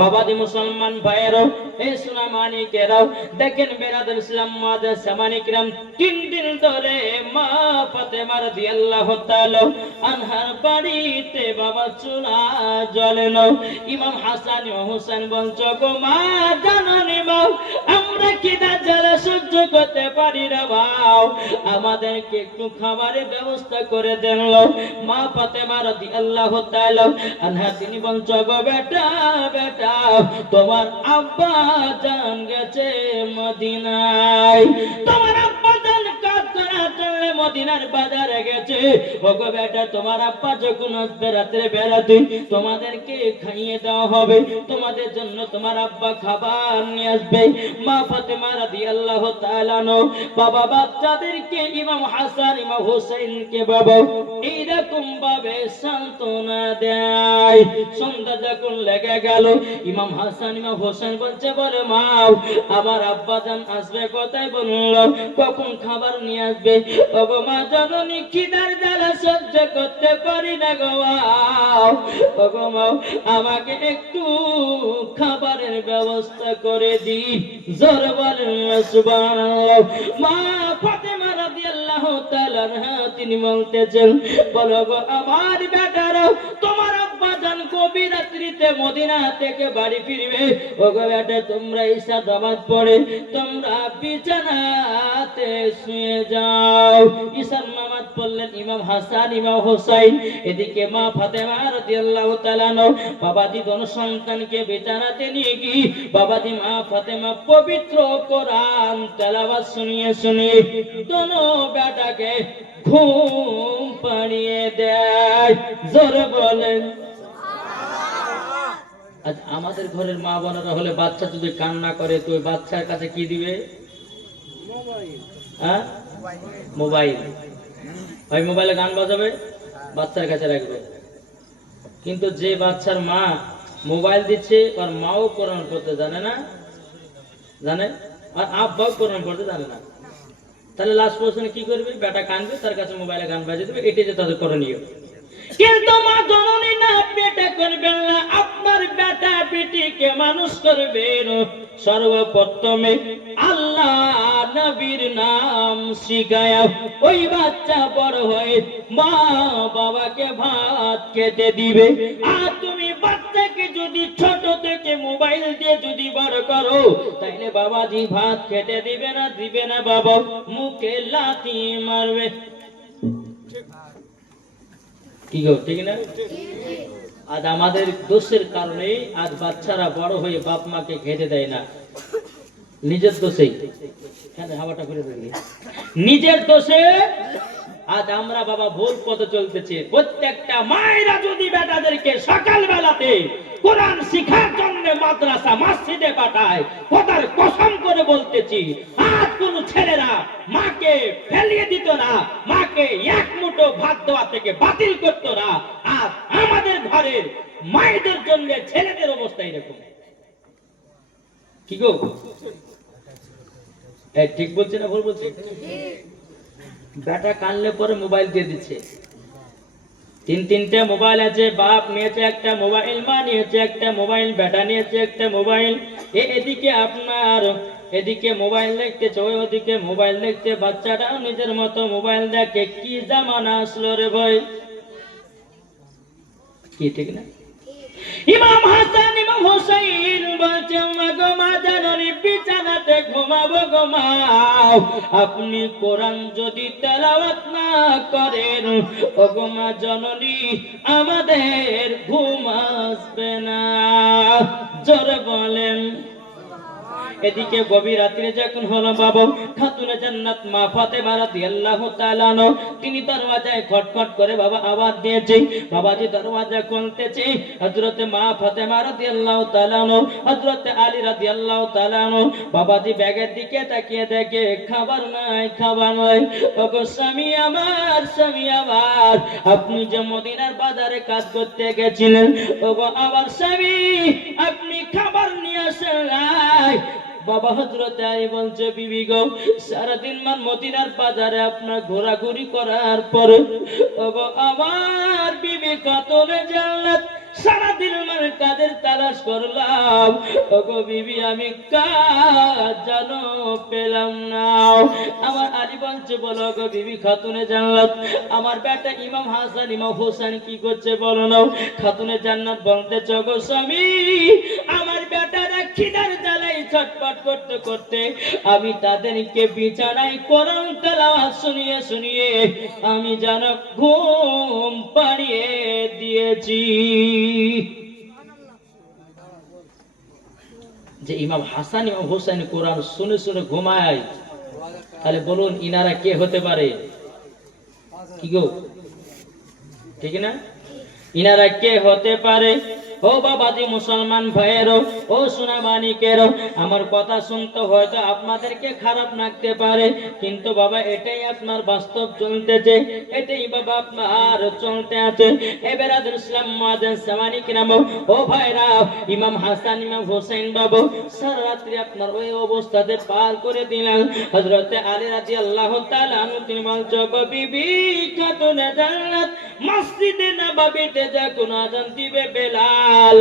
বাবাদি মুসলমান ভাইয়েরাও, এই সোনা মানিকেরাও, দেখেন বেরাদুল ইসলাম মাদার সামানিকরাম, 3 দিন ধরে মা ফাতেমা রাদিয়াল্লাহু তাআলা আনহার বাড়িতে বাবা চুলা জ্বলে না। ইমাম হাসান ও হোসেন বলছো গো মা জাননি মা, আমরা খিদা জ্বালা সহ্য করতে পারি না বাও, আমাদেরকে একটু খাবারের ব্যবস্থা করে দেন। মা ফাতেমা রাদিয়াল্লাহু তাআলা আনহা তিনি বলছো গো বেটা বেটা, তোমার আব্বা জান গেছে মদিনায়, তোমার আব্বা জান কাজ করার জন্য মদিনার বাজারে গেছে। ওগো বেটা, তোমার আব্বা যখন আসবে রাত্রে বেলাতে তোমাদেরকে খাইয়ে দেওয়া হবে, তোমাদের জন্য তোমার আব্বা খাবার নিয়ে আসবে। মা ফাতেমা রাদিয়াল্লাহু তাআলা বাবা বাচ্চাদেরকে ইমাম হাসান ইমাম হোসেনকে বাবা এইরকম ভাবে সান্ত্বনা দেয়। সন্ধ্যা যখন লেগে গেল, ইমাম হাসান ইমাম হোসেন বলছে বলে মা আমার আব্বা জান আসবে, কোথায় বলল, কখন খাবার নিয়ে আসবে? ওগো মা জননী খিদার জ্বালা সহ্য করতে পারি না গো, ওগো মা আমাকে একটু খাবারের ব্যবস্থা করে দি। জোর বলেন সুবহানাল্লাহ। মা ফাতেমা রাদিয়াল্লাহু তাআলা তিনি বলতেছেন বলো গো আমার বেটারা, তোমার আব্বা জান গভীর রাত্রিতে মদিনা থেকে বাড়ি ফিরবে। ওগো বেটা, তোমরা ঈশা নামাজ পড়ে তোমরা বিছানাতে শুয়ে যাও। ঈশার নামাজ পড়লেন ইমাম হাসান ইমাম হোসেন, এদিকে মা ফাতেমা রাদিয়াল্লাহু তাআলা বাবাজি দোন সন্তানকে বিছানাতে নিয়ে গিয়ে বাবাজি মা ফাতেমা পবিত্র কোরআন তেলাওয়াত শুনিয়ে শুনিয়ে দোনো বেটাকে ঘুম পাড়িয়ে দেয়। জোরে বলেন। আজ আমাদের ঘরের মা বোনেরা হলে বাচ্চা যদি কান্না করে তো ওই বাচ্চার কাছে কি দিবে? মোবাইল। ওই মোবাইলে গান বাজাবে, বাচ্চার কাছে রাখবে। কিন্তু যে বাচ্চার মা মোবাইল দিচ্ছে আর মাও কোরআন পড়তে জানে না, জানে, আর আব্বাও কোরআন পড়তে জানে না, তাহলে লাস্ট পর্যন্ত কি করবে? বেটা কানবে, তার কাছে মোবাইলে গান বাজিয়ে দেবে, এটাই যে তাদের করণীয়। কিন্তু মা জননী না, বেটা করবেন না, আপনার বেটা বেটিকে মানুষ করবেন সর্বপ্রথমে আল্লাহ নবীর নাম শিখায়া। ওই বাচ্চা বড় হয়ে মা বাবাকে ভাত খেতে দিবে। আর তুমি বাচ্চাকে যদি ছোট থেকে মোবাইল দিয়ে যদি বড় করো, তাইলে বাবাজি ভাত খেতে দিবে না, দিবে না, বাবা মুখে লাথি মারবে। কি গো, ঠিক না? আজ আমাদের দোষের কারণে আজ বাচ্চারা বড় হয়ে বাপ মাকে খেতে দেয় না, নিজের দোষেই। হাওয়াটা করে দিই, নিজের দোষে আজ আমরা বাবা ভুল পথে চলতেছি। প্রত্যেকটা মায়েরা যদি বেটাদেরকে সকাল বেলাতে কোরআন শিখার জন্য মাদ্রাসা মসজিদে পাঠায়, কথার কসম করে বলতেছি, আজ কোন ছেলেরা মাকে ফেলিয়ে দিত না, মাকে এক মুঠো ভাত দেওয়া থেকে বাতিল করতো না। আজ আমাদের ঘরের মায়েদের জন্য ছেলেদের অবস্থা এরকম। কি গো, ঠিক বলছে না ভুল বলছে? বেটা কানলে পরে মোবাইল দিয়ে দিচ্ছে, 3-3টে মোবাইল আছে। বাপ নিয়েছে একটা মোবাইল, মা নিয়েছে একটা মোবাইল, বেটা নিয়েছে একটা মোবাইল। এদিকে আপনার এদিকে মোবাইল দেখতেছে, ওদিকে মোবাইল দেখতে, বাচ্চাটাও নিজের মতো মোবাইল দেখে। কি জামানা আসলো রে ভাই, কি ঠিক না? ইমাম হাসান ইমাম হোসেন বলছেন গো মা জাননি বিছানাতে ঘুমাবো গো মা, আপনি কোরআন যদি তেলাওয়াত না করেন ও গো মা জননী আমাদের ঘুম আসবে না। জোরে বলেন। এদিকে গভীর রাত্রে যখন হলো বাবা খাতুনে জান্নাত মা ফাতেমা রাদিয়াল্লাহু তাআলা তিনি দরওয়াজায় খটখট করে বাবা আওয়াজ দিয়েছে। বাবাজি দরওয়াজা খুলতেছে, হযরত মা ফাতেমা রাদিয়াল্লাহু তাআলা হযরত আলী রাদিয়াল্লাহু তাআলা বাবাজি ব্যাগের দিকে তাকিয়ে দেখে খাবার নাই, খাবার নাই। ওগো স্বামী আমার, স্বামী আমার, আপনি যে মদিনার বাজারে কাজ করতে গেছিলেন, ওগো আমার স্বামী আপনি খাবার নিয়ে আসেন নাই। বাবা হযরত আলী বলছে বিবি গো, সারাদিন মান মদিনার বাজারে আপনার ঘোরাঘুরি করার পরে ওগো আমার বিবি খাতুনে জান্নাত সারা দিল মানে কাদের তালাশ করলাম, ওগো বিবি আমি কাজ জানো পেলাম না। আমার আলী বলছে বলো গো বিবি খাতুনে জান্নাত, আমার বেটা ইমাম হাসান ইমাম হোসেন কি করছে বলো না। খাতুনে জান্নাত বলতে গো স্বামী, আমার বেটারা খিদার জ্বালাই ছটপট করতে করতে আমি তাদেরকে বিছানায় কোরআন তেলাওয়াত শুনিয়ে শুনিয়ে আমি যেন ঘুম পাড়িয়ে দিয়েছি। যে ইমাম হাসান ইমাম হোসেন কোরআন শুনে শুনে ঘুমায়, তাহলে বলুন ইনারা কে হতে পারে? কি গো, ঠিক না? ইনারা কে হতে পারে? ও বাবাজি মুসলমান ভাইয়েরও, ও সোনা মানিকেরও, আমার কথা শুনতে হয়তো আপনাদেরকে খারাপ লাগতে পারে, কিন্তু বাবা এটাই আপনার বাস্তব চলতেছে, এটাই বাবা আপনার চলতে আছে। এবারে ইসলাম মাদান সামানিক নাম, ও ভাইরা, ইমাম হাসান ইমাম হোসেন বাবু সারা রাত্রি আপনার ওই অবস্থাতে পার করে দিলেন। হযরতে আলী রাদিয়াল্লাহু তাআলা আনহু তিনি বলছো গো বিবি খাতুনে জান্নাত মসজিদে নববীতে যখন আযান দিবে বেলাল,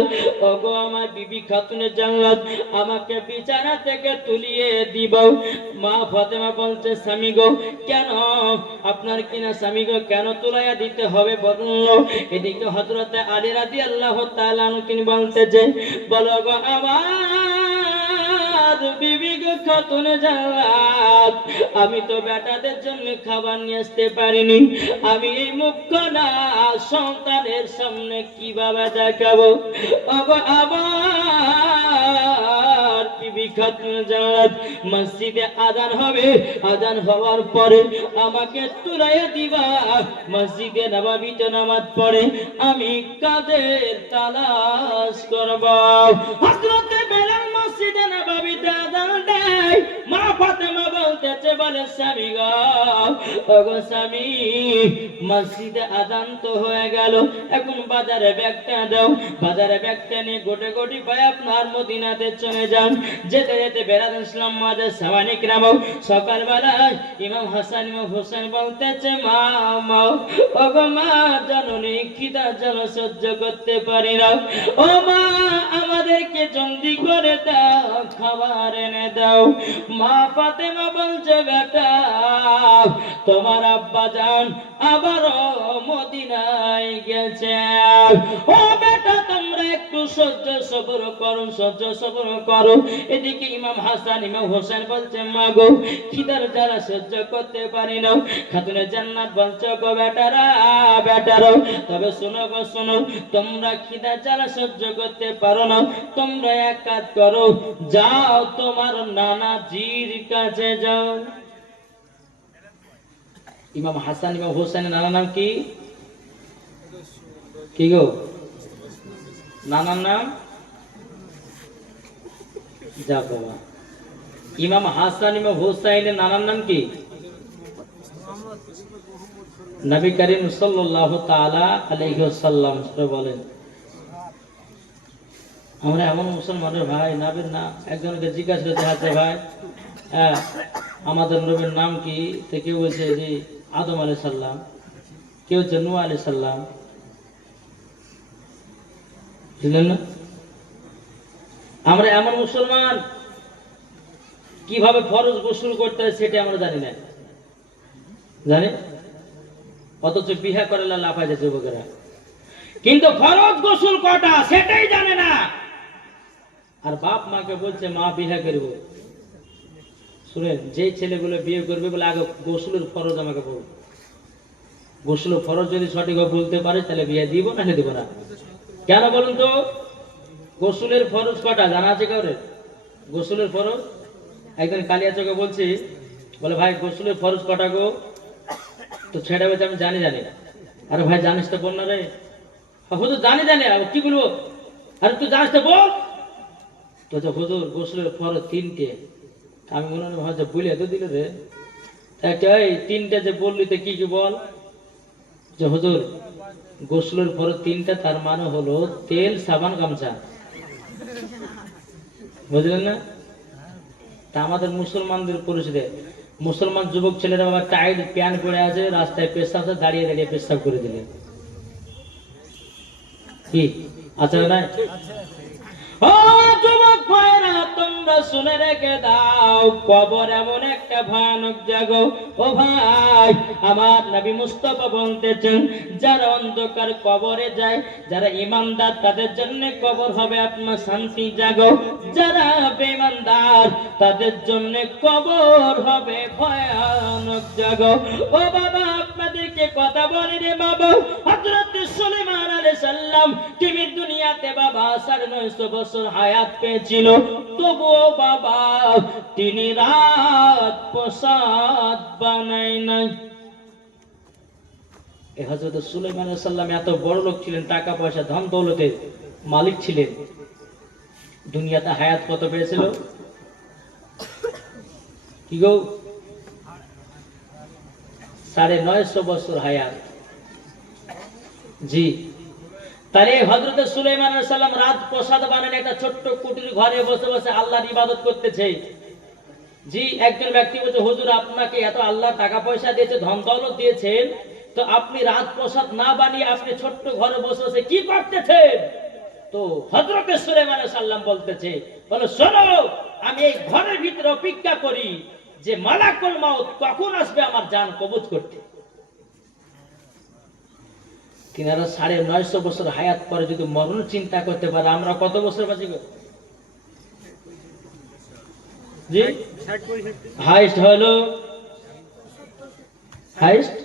ওগো আমার বিবি খাতুনে জান্নাত আমাকে বিছানা থেকে তুলিয়ে দিব। মা ফাতেমা বলছে স্বামী গো কেন আপনার কিনা স্বামী গো কেন তুলাইয়া দিতে হবে বলল। এদিকে হযরতে আলী রাদিয়াল্লাহু তাআলা আনহু তিনি বলতেছে বলো গো আমার বিবি গো খাতুনে জান্নাত, আমি তো বেটাদের জন্য খাবার নিয়ে আসতে পারিনি, আমি এই মুখ্য না সন্তানের সামনে কিভাবে দেখাবো। ওগো আমার বিবি খাতুনে জান্নাত মসজিদে আযান হবে, আযান হওয়ার পরে আমাকে তুলাইয়া দিবা, মসজিদে নববীতে নামাজ পড়ে আমি কাদের তালাশ করব। হযরতে বেলাল মসজিদে নববীতে আযান দেয়, মা ফাতেমা বলতেছে বলে স্বামী গো ওগো স্বামী মসজিদে আযান তো হয়ে গেল, এখন বাজারে ব্যাগটা দাও, বাজারে ব্যাগটা নিয়ে গোটে গোটি পায় আপনার মদিনাতে চলে যান। যেতে যেতে বেরাদ ইসলাম মাদের সামানিক নাম, সকালবেলায় ইমাম হাসান ইমাম হোসেন বলতেছে মা মা ওগো মা জননী খিদা যেন সহ্য করতে পারি না, ও মা আমাদেরকে জলদি করে দাও খাবার এনে দাও। মা ফাতেমা বলছে বেটা তোমার আব্বা জান আবারও মদিনায় গেছে, ও বেটা তোমরা একটু সহ্য সবর করো, সহ্য সবর করো। এদিকে ইমাম হাসান ইমাম হোসেন বলছে মা গো খিদার জ্বালা সহ্য করতে পারি না। খাতুনে জান্নাত বলছে গো বেটারা বেটারো তবে শোনো গো শোনো, তোমরা খিদার জ্বালা সহ্য করতে পারো না, তোমরা এক কাজ করো, যাও তোমার নানাজির কাছে যাও। ইমাম হাসান ইমাম হোসেনের নানার নাম কি? কি গো নানার নাম? যা বাবা, ইমাম হাসান ইমাম হোসেনের নানার নাম কি? নবী করিম সাল্লাল্লাহু তাআলা আলাইহি ওয়াসাল্লাম বলেন। আমরা এমন মুসলমানের ভাই নবীর নাম একজনকে জিজ্ঞাসা করতে হাতে ভাই হ্যাঁ আমাদের নবীর নাম কি? তো কেউ বলছে যে আদম আলাইহিস সালাম, কেউ হচ্ছে নূহ আলাইহিস সালাম, বুঝলেন না? আমরা এমন মুসলমান কিভাবে ফরজ গোসল করতে হয় সেটা আমরা জানি না, জানি অথচ বিহা করে লাফায় যায় যুবকেরা, কিন্তু ফরজ গোসল কটা সেটাই জানে না। আর বাপ মাকে বলছে মা বিহা করব। শুনেন, যে ছেলেগুলো বিয়ে করবে বলে আগে গোসলের ফরজ আমাকে বল, গোসলের ফরজ যদি সঠিকভাবে বলতে পারে তাহলে বিয়ে দিব না দিব না। কেন বলুন তো? গোসলের ফরজ কটা জানা আছে কাউরে? গোসলের ফরজ একদিন কালিয়াচকে বলছি, বলে ভাই গোসলের ফরজ কটা গো? তো ছেড়ে বলছে আমি জানি জানি। আরে ভাই জানিস তো বল না রে। হুজুর জানি জানি, কি বলবো? আরে তুই জানিস তো বল। তো হুজুর গোসলের ফরজ তিনটে। আমি মনে হয় বলে তো দিল রে। এই তিনটে যে বললি তো কি কি বল? যে হুজুর গোসলের ফরজ তিনটা, তার মানে হলো তেল সাবান গামছা, বুঝলেন না? তা আমাদের মুসলমানদের পরিচয়, মুসলমান যুবক ছেলেরা বাবা টাইট প্যান্ট পরে আছে, রাস্তায় পেশাব দাঁড়িয়ে দাঁড়িয়ে পেশাব করে দিলে কি আছে না? ও যুবক ভাইরা, তোমরা শুনে রেখে দাও, কবর এমন একটা ভয়ানক জায়গা। ও ভাই, আমার নবী মুস্তাফা বলতেছেন, যারা অন্ধকার কবরে যায়, যারা ঈমানদার, তাদের জন্য কবর হবে আপনার শান্তি জায়গা। যারা বেঈমানদার, তাদের জন্য কবর হবে ভয়ানক জায়গা। ও বাবা, আপনাদেরকে কথা বলি রে বাবা, হযরত সুলাইমান আলাইহিস সালাম তিনি দুনিয়াতে বাবা 950 বছর হায়াত পেয়েছিল, তবুও বাবা তিনি রাত প্রসাদ বানাই নাই। এই হযরত সুলাইমান আলাইহিস সালাম এত বড় লোক ছিলেন, টাকা পয়সা ধন দৌলতের মালিক ছিলেন, দুনিয়াতে হায়াত কত পেয়েছিল? কি গো, 950 বছর হায়াত। জি, তাহলে হযরত সুলাইমান আলাইহিস সালাম রাত প্রসাদ বানান একটা ছোট্ট কুটির ঘরে বসে বসে আল্লাহর ইবাদত করতেছে। জি, একজন ব্যক্তি বলছে, হুজুর আপনাকে এত আল্লাহ টাকা পয়সা দিয়েছে, ধন দৌলত দিয়েছেন, তো আপনি রাত প্রসাদ না বানিয়ে আপনি ছোট্ট ঘরে বসে বসে কি করতেছেন? তো হযরত সুলাইমান আলাইহিস সালাম বলতেছে, বলো শোনো, আমি এই ঘরের ভিতরে অপেক্ষা করি যে মালাকুল মাউত কখন আসবে আমার জান কবজ করতে। তিনারা 950 বছর হায়াত পরে যদি মরণ চিন্তা করতে পারে, আমরা কত বছর বাঁচিব? জি, হাইস্ট হলো হাইস্ট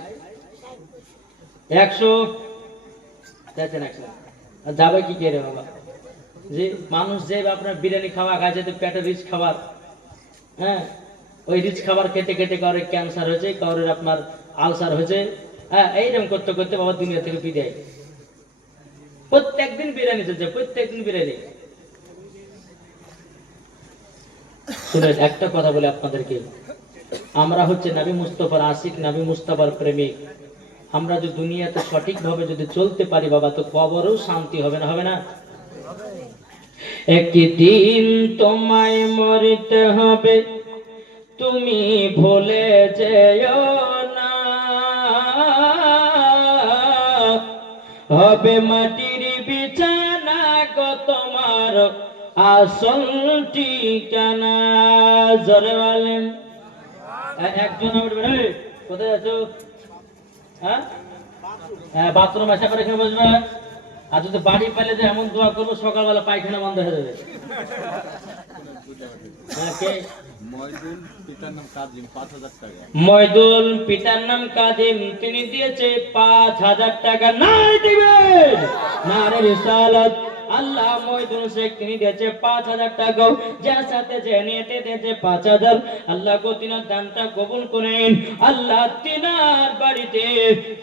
100 দেখেন 100 যাবে কি কে রে বাবা? জি, মানুষ যে আপনার বিরিয়ানি খাওয়া খায়, যেহেতু পেটে রিচ খাবার, হ্যাঁ, ওই রিচ খাবার খেতে খেতে কারোর ক্যান্সার হয়েছে, কারোর আপনার আলসার হয়েছে, হ্যাঁ, এইরকম করতে করতে বাবা দুনিয়া থেকে বিদায়। প্রত্যেকদিন বিরিয়ানি চলছে, প্রত্যেকদিন বিরিয়ানি। শুনেন, একটা কথা বলে আপনাদেরকে, আমরা হচ্ছে নবী মুস্তাফার আশিক, নবী মুস্তাফার প্রেমিক। আমরা যদি দুনিয়াতে সঠিকভাবে যদি চলতে পারি বাবা, তো কবরেও শান্তি হবে না? হবে না? একদিন তোমায় মরতে হবে, তুমি ভুলে যেও না, হবে মাটির বিছানা গো তোমার আসল ঠিকানা। জোরে বলেন। একজন কোথায় আছো? হ্যাঁ, বাথরুম আসা করে এখানে বসবে। আর যদি বাড়ি পেলে যে এমন দোয়া করবো সকালবেলা পায়খানা বন্ধ হয়ে যাবে। ময়দুল পিতার নাম কাজিম, তিনি দিয়েছে 5000 টাকা। নাই দিবেন না রে রিসালাত। আল্লাহ ময়দুল শেখ তিনি দিয়েছে 5000 টাকা, যার সাথে যে নিয়েতে দিয়েছে 5000। আল্লাহ গো তিনার দানটা কবুল করেন। আল্লাহ তিনার বাড়িতে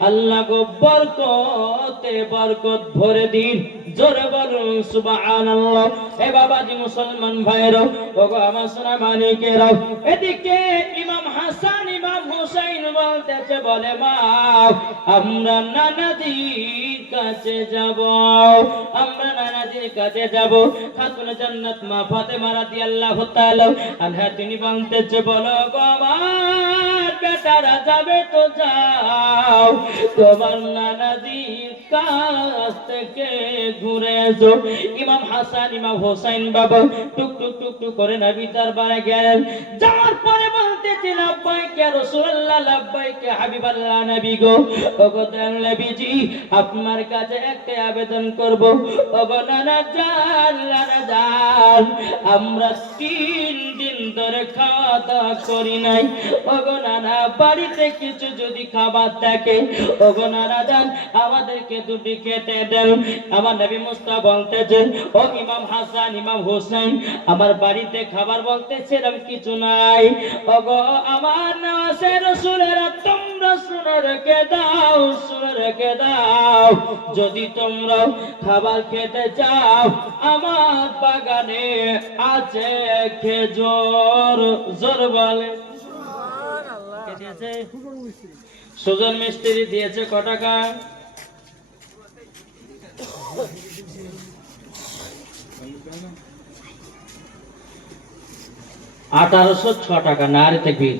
আল্লাহ গো বরকতে বরকত ভরে দিন। জোরে বলুন সুবহানাল্লাহ। এ বাবাজি মুসলমান ভাইরাও, ওগো আমার সোনা মানিকেরাও, এদিকে ইমাম হাসান ইমাম হুসাইন বলতেছে, বলে মা আমরা নানাজির কাছে যাব, আমরা নানাজির কাছে যাব। খাতুন জান্নাত মা ফাতেমা রাদিয়াল্লাহু তাআলা আনহা তিনি বলতেছে, বলো গো আমার বেটারা যাবে তো যাও, তোমার নানাজির কাছ থেকে ঘুরে এসো। ইমাম হাসান ইমাম হোসেন বাবা টুক টুক টুক টুক করে নবী দরবারে গেলেন। যাওয়ার পরে বলতেছে, লাব্বাইক ইয়া রাসূলুল্লাহ, লাব্বাইক ইয়া হাবিবাল্লাহ। নবী গো, ওগো দয়াল নবীজি, আপনার কাছে একটা আবেদন করব। ওগো নানা জান, নানা জান, আমরা 3 দিন ধরে খাওয়া দাওয়া করি নাই। ওগো নানা, বাড়িতে কিছু যদি খাবার থাকে, ওগো নানা জান, আমাদেরকে দুটি খেতে দেন। আমার নবী মুস্তাফা বলতেছেন, ও ইমাম হাসান ইমাম হোসেন, আমার বাড়িতে খাবার বলতে সেরকম কিছু নাই। ওগো আমার নওয়াজের রাসূলেরা, তোমরা শুনে রেখে দাও, শুনে রেখে দাও, যদি তোমরা খাবার খেতে চাও, আমার বাগানে আছে খেজুর। জোর বলে সুজন মিস্ত্রি দিয়েছে ক টাকা? 1806 টাকা। নারে তাকবীর,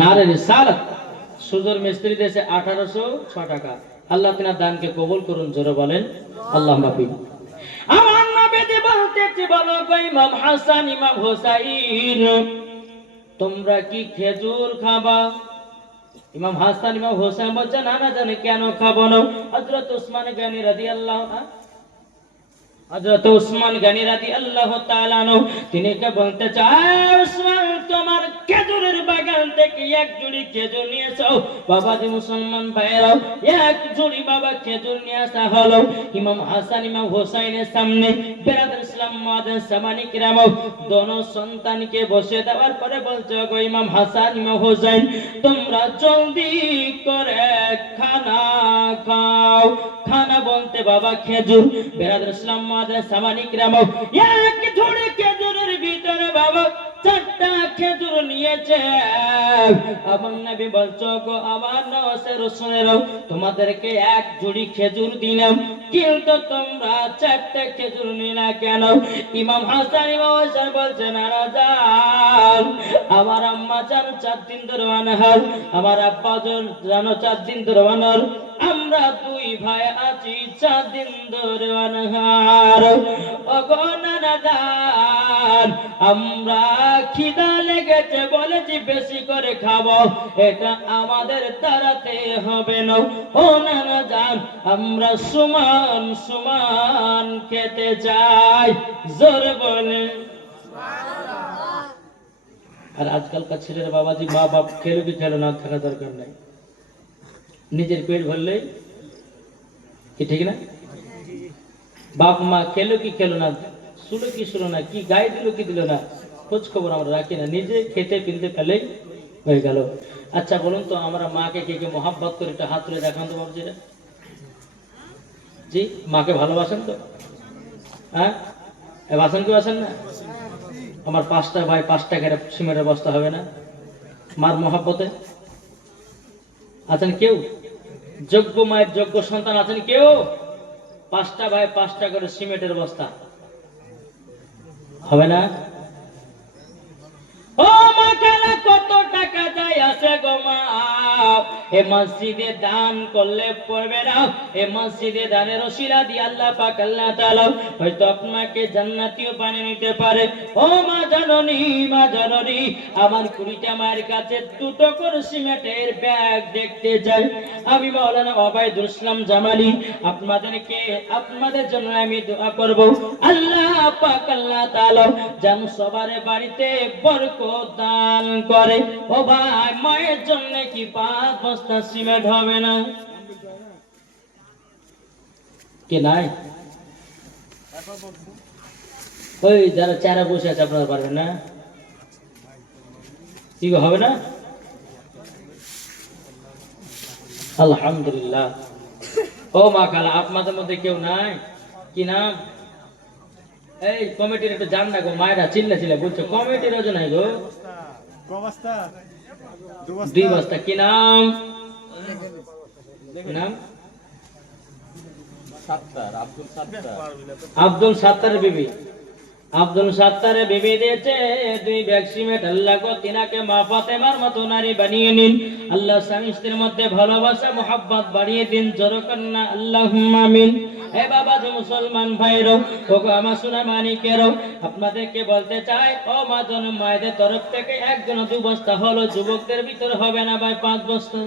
নারে রিসালাত। সুজন মিস্ত্রি দিয়েছে 1806 টাকা। আল্লাহ তিনার দানকে কবুল করুন। জোরে বলেন আল্লাহুম্মা আমিন। বেঁধে বলতেছে, বলো গো ইমাম হাসান ইমাম হোসাইন, তোমরা কি খেজুর খাবা? ইমাম হাসান ইমাম হোসেন বলছে, না না জানি কেন খাবো না। হযরত উসমান গনি রাদিয়াল্লাহু আনহু, হযরত উসমান গনি রাদিয়াল্লাহু তাআলা আনহু তিনি কে বলতে চায়, উসমান তোমার খেজুরের বাগান থেকে এক জুড়ি খেজুর নিয়ে এসো। বাবা যে মুসলমান ভাইরাও, এক জুড়ি বাবা খেজুর নিয়ে আসা হলো ইমাম হাসান ইমাম হোসাইনের সামনে। বেরাদর ইসলাম মাদান সামানি কিরাম দোনো সন্তানকে বসে দেওয়ার পরে বলছে, গো ইমাম হাসান ইমাম হোসাইন, তোমরা জলদি করে খানা খাও। খানা বলতে বাবা খেজুর। বেরাদর ইসলাম মাদান সামানি কিরাম এক ঝুড়ি খেজুরের ভিতরে বাবা 4টা খেজুর নিয়েছে। আমার নবী বলছো, গো আমার নওয়াজের রসুলেরাও, তোমাদেরকে এক ঝুড়ি খেজুর দিলাম, কিন্তু তোমরা 4টা খেজুর নিলা কেন? ইমাম হাসান ইমাম হোসেন বলছে, না জান, আমার আম্মা জানো 4 দিন ধরে অনাহার, আমার আব্বা জানো 4 দিন ধরে অনাহার, আমরা 2 ভাই আছি 4 দিন ধরে অনাহার। ওগো নানা জান, আমরা খিদা লেগেছে বলেছি বেশি করে খাবো, এটা আমাদের তাড়াতে হবে না। ও নানা জান, আমরা সমান সমান খেতে চাই, জোরে বলে। আর আজকালকার ছেলেরা বাবাজি মা বাপ খেলো কি খেলো না থাকা দরকার নাই, নিজের পেট ভরলেই কি, ঠিক না? বাপ মা খেলো কি খেলো না, শুলো কি শুলো না, কি গায়ে দিল কি দিল না, খোঁজ খবর আমরা রাখি না, নিজে খেতে পিনতে পেলেই হয়ে গেল। আচ্ছা বলুন তো, আমরা মাকে কে কে মহাব্বত করে একটা হাত তুলে দেখান তো বাবুজিরা। জি, মাকে ভালোবাসেন তো? হ্যাঁ, বাসেন কি বাসেন না? আমার 5টা ভাই 5 টাকার সিমেন্টের বস্তা হবে না মার মহাব্বতে? আছেন কেউ? যোগ্য মায়ের যোগ্য সন্তান আছেন কেউ? 5টা ভাই 5 টাকার সিমেন্টের বস্তা হবে না? ও মা, কালা কত টাকা যায় আছে গো মা, এ মসজিদে দান করলে পড়বে না, এ মসজিদে দানের ওসিলা দিয়ে আল্লাহ পাক আল্লাহ তাআলা হয়তো আপনাকে জান্নাতীয় বানিয়ে নিতে পারে। ও মা জাননী, মা জাননী, আমার 20টা মায়ের কাছে 2টো করে সিমেন্টের ব্যাগ দেখতে চাই। আমি মাওলানা ওবায়দুল ইসলাম জামালি আপনাদেরকে, আপনাদের জন্য আমি দোয়া করব, আল্লাহ পাক আল্লাহ তাআলা যেন সবার বাড়িতে বরকত দান করে। ও ভাই, মায়ের জন্য কি 5 বস্তা সিমেন্ট হবে না? কে নাই? ওই যারা চারা বসে আছে আপনারা পারবেন না? কি হবে না? আলহামদুলিল্লাহ। ও মা খালা, আপনাদের মধ্যে কেউ নাই? কি নাম? এই কমিটির একটু জান না গো, মায়েরা চিল্লা চিল্লা বলছো, কমিটির ওজন নাই গো। 2 বস্তা। কি নাম? নাম আব্দুল সাত্তার বিবি। আব্দুল সাত্তারের বিবি দিয়েছে 2 ব্যাগ সিমেন্ট। আল্লাহ গো তিনাকে মা ফাতেমার মতো নারী বানিয়ে নিন। আল্লাহ স্বামী স্ত্রীর মধ্যে ভালোবাসা মোহাব্বত বাড়িয়ে দিন, জোরে কন্না আল্লাহুম্মা আমিন। হে বাবা যে মুসলমান ভাইরো, ওগো আমার সোনা মানিকেরও, আপনাদেরকে বলতে চাই, ও মা জন মায়েদের তরফ থেকে একজন 2 বস্তা হলো, যুবকদের ভিতরে হবে না ভাই 5 বস্তা?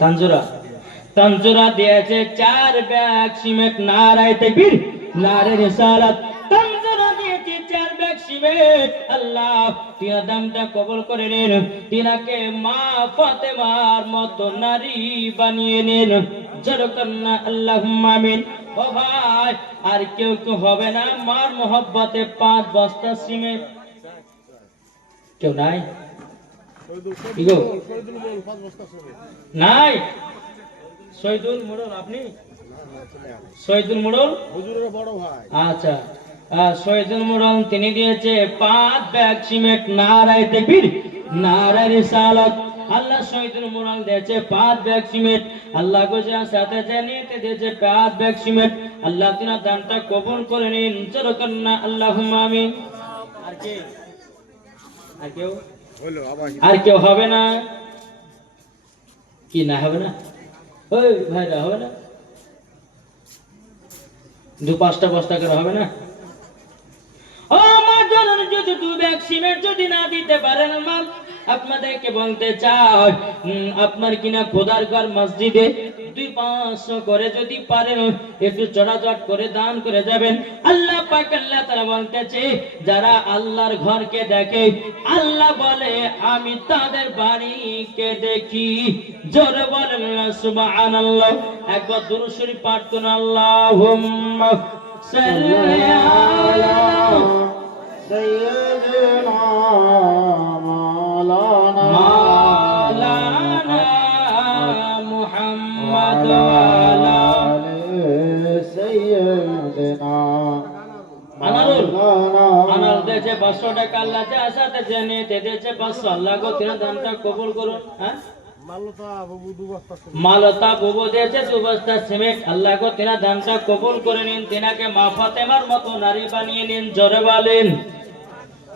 তানজুরা, তানজুরা দিয়েছে 4 ব্যাগ সিমেন্ট। নারায়ে তাকবীর, নারে রিসালাত। তানজুরা দিয়েছে 4 ব্যাগ সিমেন্ট। আল্লাহ তিনার দামটা কবুল করে নিন, তিনাকে মা ফাতেমার মতো নারী বানিয়ে নিন, জোরে কন্না আল্লাহুম্মা আমিন। ও ভাই, আর কেউ কেউ হবে না মার মোহব্বতে 5 বস্তা সিমেন্ট? কেউ নাই? নাই? শহীদুল মোড়ল, আপনি শহীদুল মোড়ল হুজুরের বড় ভাই? আচ্ছা, শহীদুল মোড়ল তিনি দিয়েছে 5 ব্যাগ সিমেন্ট। নারায়ে তাকবীর, নারায়ে রিসালাত। আল্লাহ শহীদুল মোড়ল দিয়েছে 5 ব্যাগ সিমেন্ট। আল্লাহ গোজা সাথে জানিয়ে দিয়েছে 5 ব্যাগ সিমেন্ট। আল্লাহ তিনার দানটা কবুল করে নিন, জোরে কন্না আল্লাহুম্মা আমিন। আর কে? আর কেউ? আর কেউ হবে না? কি না হবে না? ওই ভাইরা হবে না? দু-পাঁচটা বস্তা করে হবে না? ও মা জননী, যদি 2 ব্যাগ সিমেন্ট যদি না দিতে পারেন মা, আপনাদেরকে বলতে চাই, আপনার কিনা খোদার ঘর মসজিদে 200-500 করে যদি পারেন একটু চড়াচট করে দান করে যাবেন। আল্লাহ পাক আল্লাহ তাআলা বলতেছে, যারা আল্লাহর ঘরকে দেখে আল্লাহ বলে আমি তাদের বাড়িকে দেখি। জোরে বলেন সুবহানাল্লাহ। একবার দুরূদ শরীফ পাঠ করুন। আল্লাহুম্মা সাল্লি আলা سيدنا মাওলানা মুহাম্মদ ওয়ালা سيدنا আনার দেশে 500 টাকা আল্লাহ যা সাথে জেনে দিয়েছে 500 আল্লাহ গো তিন দানটা কবুল করুন। হ্যাঁ, মালতা বুবু দিয়েছে 2 বস্তা সিমেন্ট, আল্লাহ গো তিন দানটা কবুল করে নিন, তিনাকে মা ফাতেমার মতো নারী বানিয়ে নিন। জোরে বলেন।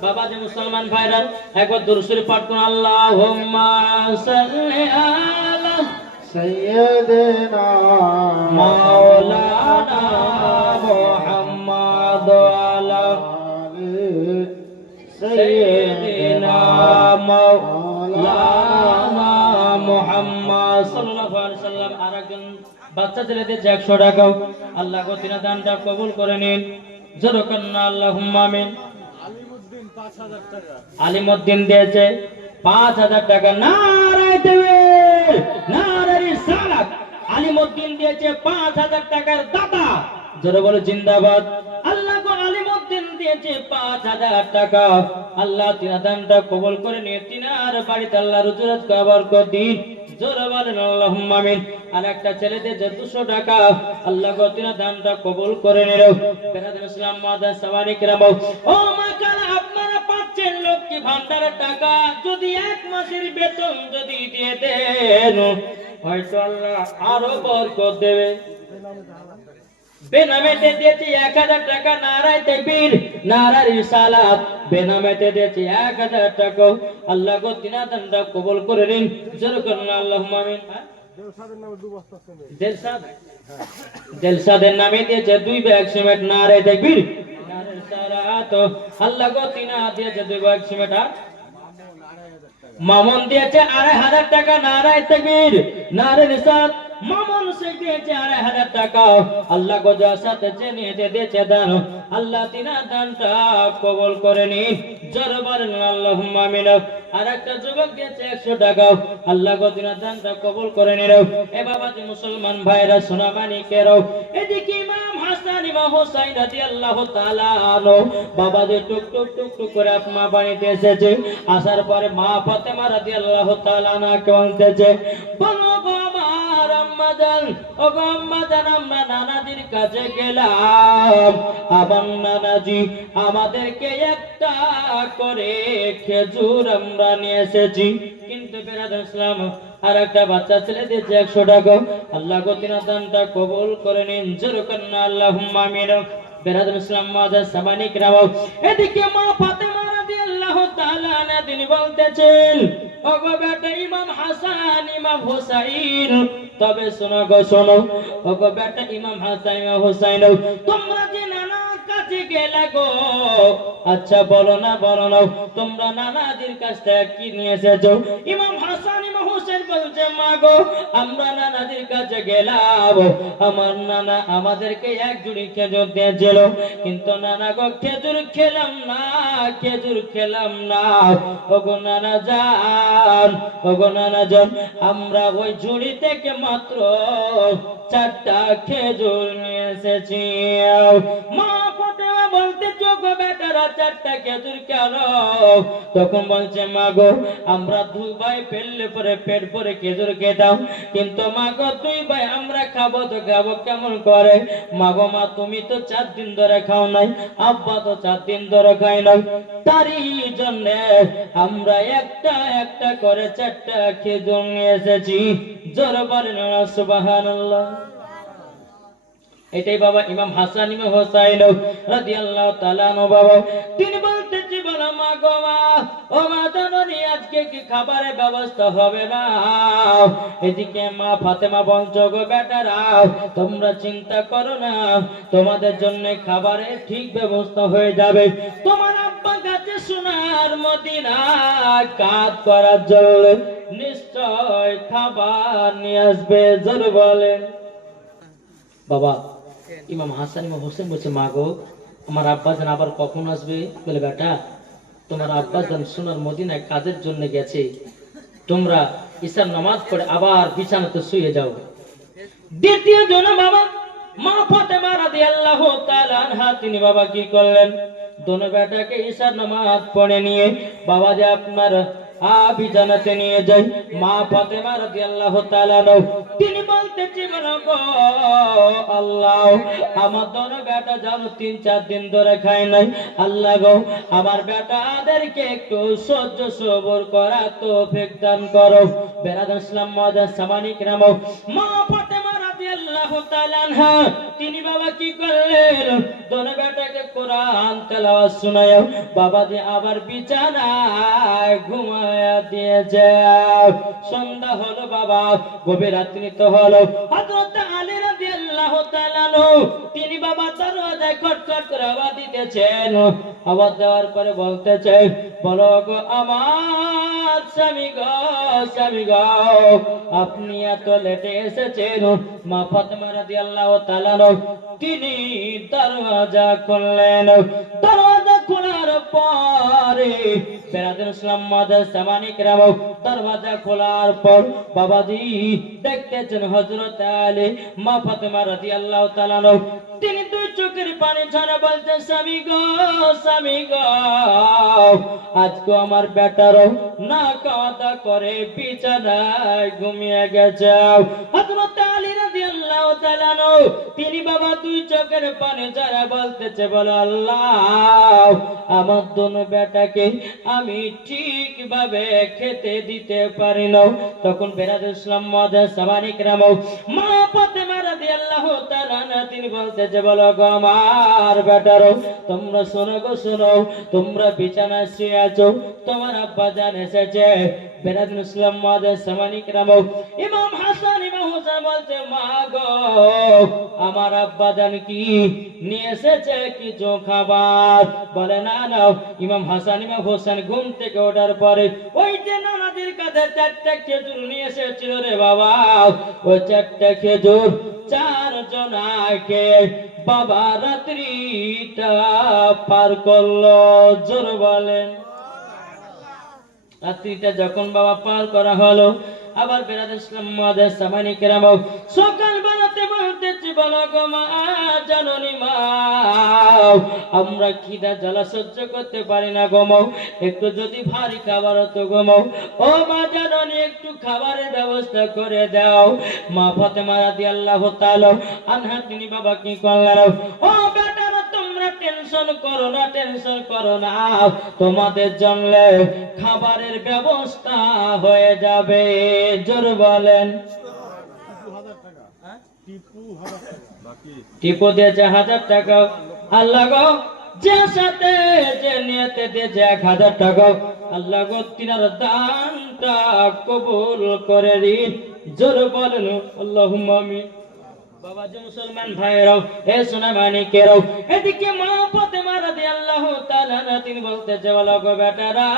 বাবা যে মুসলমান ভাইরা, একবার দুরূদ শরীফ পাঠ করুন। আল্লাহুম্মা সাল্লি আলা سيدنا মাওলানা মুহাম্মদ ওয়ালা সাইয়্যিদিনা মাওলানা মুহাম্মদ সাল্লাল্লাহু আলাইহি ওয়াসাল্লাম। আরেকজন বাচ্চা ছেলে দিয়েছে 100 টাকা, আল্লাহ গো তিন দানটা কবুল করে নিন। জোরে কান্না আল্লাহুম্মা আমিন। আলিমউদ্দিন দিয়েছে 5000 টাকা। নারায়ে তাকবীর, নারায়ে রিসালাত। আলিমউদ্দিন দিয়েছে 5000 টাকার দাতা। জোরে বলো জিন্দাবাদ। আল্লাহ গো আলিমউদ্দিন দিয়েছে 5000 টাকা, আল্লাহ তিনার দানটা কবুল করে নিয়ে তিনার বাড়িতে আল্লাহ রুজুরাত বরকত দিন। জোরে বলেন আল্লাহুম্মা আমিন। আর একটা ছেলে দিয়েছে 200 টাকা, আল্লাহ গো তিনার দানটা কবুল করে নিও। বেরাদর ইসলাম মাদার সাওয়ারি کرام, ও মা কালা আপনারা পাচ্ছেন লক্ষ্মী ভান্ডারের টাকা, যদি 1 মাসের বেতন যদি দিয়ে দেন হয়তো আল্লাহ আরো বরকত দেবে। বেনামেতে দিয়েছি 1000 টাকা। নারায়ে তাকবীর, নারায়ে রিসালাত। বেনামেতে দিয়েছি 1000 টাকা, আল্লাহ গো তিনার দানটা কবুল করে নিন। জোরে করুন আল্লাহুম্মা আমিন। দেলসাদের নামে দিয়েছে 2 ব্যাগ সিমেন্ট। নারায়ে তাকবীর, নারায়ে রিসালাত। আল্লাহ গো তিনা দিয়েছে 2 ব্যাগ সিমেন্ট। আর মামুন দিয়েছে 2500 টাকা। নারায়ে তাকবীর, নারায়ে রিসালাত। মামুন শেখ দিয়েছে 2500 টাকা, আল্লাহ গো যার সাথে জেনে দিয়েছে দান, আল্লাহ তিনার দানটা কবুল করে নিন। জোরে বলেন আল্লাহুম্মা আমিন। আর একটা যুবক দিয়েছে 100 টাকা, আল্লাহ গো তিনার দানটা কবুল করে নিন। এ বাবা যে মুসলমান ভাইরা সোনা মানিকেরও, এদিকে ইমাম হাসান ইমাম হুসাইন রাদিয়াল্লাহু তাআলা আনহু বাবা যে টুক টুক টুক টুক করে আপনার বাড়িতে এসেছে। আসার পরে মা ফাতেমা রাদিয়াল্লাহু তাআলা আনহাকে বলতেছে, বলো গো আমার আম্মাজান, ও গো আম্মাজান, আমরা নানাজির কাছে গেলাম, আবার নানাজি আমাদেরকে একটা করে খেজুর আমরা নিয়ে এসেছি, কিন্তু বেরাদর ইসলাম আর একটা বাচ্চা ছেলে দিয়েছে 100 টাকা, আল্লাহ গো তিনার দানটা কবুল করে নিন। জোরে কান্না আল্লাহুম্মা আমিন। বেরাদর ইসলাম মাদার সামানি کرام, এদিকে মা ফাতেমা রাদিয়াল্লাহু তাআলা আনহা তিনি বলতেছেন, ও গো বেটা ইমাম হাসান ইমাম হুসাইন, তবে শোনো গো শোনো, ও গো বেটা ইমাম হাসান ইমাম হুসাইন, তোমরা যে নানার কাছে গেলে গো, আচ্ছা বলো না তোমরা নানাজির কাছ থেকে কি নিয়ে এসেছো? ইমাম হাসান ইমাম হুসাইন বলছে, মা গো আমরা নানাজির কাছে গেলাম, আমার নানা আমাদেরকে 1 জুড়ি খেজুর দিয়েছিল, কিন্তু নানা গো খেজুর খেলাম না। ওগো নানা জান, ওগো নানা জান, আমরা ওই ঝুড়ি থেকে মাত্র 4টা খেজুর নিয়ে এসেছি। মা ফাতেমা বলতে, চোখ বেটারা 4টা খেজুর কেন? তখন বলছে, মা গো আমরা 2 ভাই ফেললে পরে পেট ভরে খেজুর খেতাম, কিন্তু মা গো 2 ভাই আমরা খাবো তো খাবো কেমন করে? মা গো মা তুমি তো 4 দিন ধরে খাও নাই, আব্বা তো 4 দিন ধরে খাই নাই, তারই জন্য আমরা একটা একটা করে 4টা খেজুর নিয়ে এসেছি। জোরে বলেন সুবহানাল্লাহ। এটাই বাবা ইমাম হাসান ইমাম হুসাইন রাদিয়াল্লাহু তাআলা আনহু বাবা তিনি বলতেছি, বলো মা গো মা, ও মা জননী, আজকে কি খাবারের ব্যবস্থা হবে না? এদিকে মা ফাতেমা বলছো, গো বেটারা, তোমরা চিন্তা করো না, তোমাদের জন্য খাবারের ঠিক ব্যবস্থা হয়ে যাবে। তোমার আব্বা কাছে সোনার মদিনা কাজ করার জন্য নিশ্চয় খাবার নিয়ে আসবে। জোর বলেন। বাবা ইমাম হাসান ইমাম হোসেন বলছে, মা গো, আমার আব্বাজান আবার কখন আসবে? বলে, বেটা, তোমার আব্বাজান সোনার মদিনায় কাজের জন্য গেছে, তোমরা ঈশার নামাজ পড়ে আবার বিছানাতে শুয়ে যাও। দ্বিতীয় জন বাবা মা ফাতেমা রাদিয়াল্লাহু তাআলা আনহা, তিনি বাবা কি করলেন, দোনো বেটাকে ঈশার নামাজ পড়ে নিয়ে বাবা যে আপনার বিছানাতে নিয়ে যাই। মা ফাতেমা রাদিয়াল্লাহু তাআলা তিনি বলতেছি, বলো গো আল্লাহ, আমার দোনো বেটা জানো 3-4 দিন ধরে খায় নাই। আল্লাহ গো, আমার বেটাদেরকে একটু সহ্য সবর করা তৌফিক দান করো। বেরাদার ইসলাম মাদার সামানিক রাম, মা ফাতেমা রাদিয়াল্লাহু তাআলা আনহা, তিনি বাবা কি করলেন, দোনো বেটাকে কোরআন তেলাওয়াত শোনায় বাবা যে আবার বিছানায় ঘুমায়া দিয়েছে। সন্ধ্যা হলো বাবা, গভীর রাত্রি তো হলো। হযরত আলী রাদিয়াল্লাহু তাআলা তিনি বাবা দরজায় খটখট করে আওয়াজ দিতেছেন। আওয়াজ দেওয়ার পরে বলতেছে, বলো গো আমার স্বামী গো, স্বামী গো, আপনি এত লেটে এসেছেন। মা ফাতেমা রাদিয়াল্লাহু তাআলা তিনি দরজা খুললেন। দরজা খোলার পরে বেরাদার ইসলাম মাদার সামানিক রাম, দরজা খোলার পর বাবাজি দেখতেছেন হযরত আলী, মা ফাতেমা রাদিয়াল্লাহু তাআলা তিনি দুই চোখের পানি ঝরে বলছেন, স্বামী গো, স্বামী গো, আজকে আমার বেটারও না খাওয়া দাওয়া করে বিছানায় ঘুমিয়ে গেছে। হযরত আলী রাদিয়াল্লাহু তাআলা তিনি বাবা দুই চোখের পানি ঝরে বলতেছে, বলো আল্লাহ, আমার দোনো বেটাকে আমি ঠিকভাবে খেতে দিতে পারি না। তখন বেরাদার ইসলাম মাদার সামানিক রাম, মা ফাতেমা রাদিয়াল্লাহু তাআলা তিনি বলতেছে, বলো গো আমার বেটারো, তোমরা শোনো গো, শোনো, তোমরা বিছানায় শুয়ে আছো, তোমার আব্বা জান এসেছে। বেরাদার ইসলাম মাদার সামানিক রাম, ইমাম হাসান ইমাম হোসেন বলছে, মা গো, আমার আব্বা জান কি নিয়ে এসেছে কিছু খাবার? বলে, না না। ইমাম হাসান ইমাম হোসেন ঘুম থেকে ওঠার পরে ওই যে নানাদের কাছে 4টা খেজুর নিয়ে এসেছিল রে বাবা, ওই 4টা খেজুর 4 জনাকে বাবা রাত্রিটা পার করলো। জোর বলেন। রাত্রিটা যখন বাবা পার করা হলো, আবার বেরাদার ইসলাম মাদার সামানিক রাম, সকাল বেলাতে বলতেছি, বলো গো মা জননী, মা আমরা খিদা জ্বালা সহ্য করতে পারি না গো মা, একটু যদি ভারী খাবার হতো গো মা, ও মা জননী, একটু খাবারের ব্যবস্থা করে দাও। মা ফাতেমা রাদিয়াল্লাহু তাআলা আনহা তিনি বাবা কি করলেন, ও বেটারা, তোমরা টেনশন করো না, টেনশন করো না, তোমাদের জন্য খাবারের ব্যবস্থা হয়ে যাবে। জোর বলেন। টিপু দিয়েছে 1000 টাকা। আল্লাহ গো, যে সাথে যে নিয়তে দিয়েছে 1000 টাকা, আল্লাহ গো তিনার দানটা কবুল করে দিন। জোর বলেন আল্লাহুম্মা আমিন। বাবা যে মুসলমান ভাইরাও, এ সোনা মানিকেরাও, এদিকে মা ফাতেমা রাদিয়াল্লাহু তাআলা তিনি বলতেছে, বলো গো বেটারা,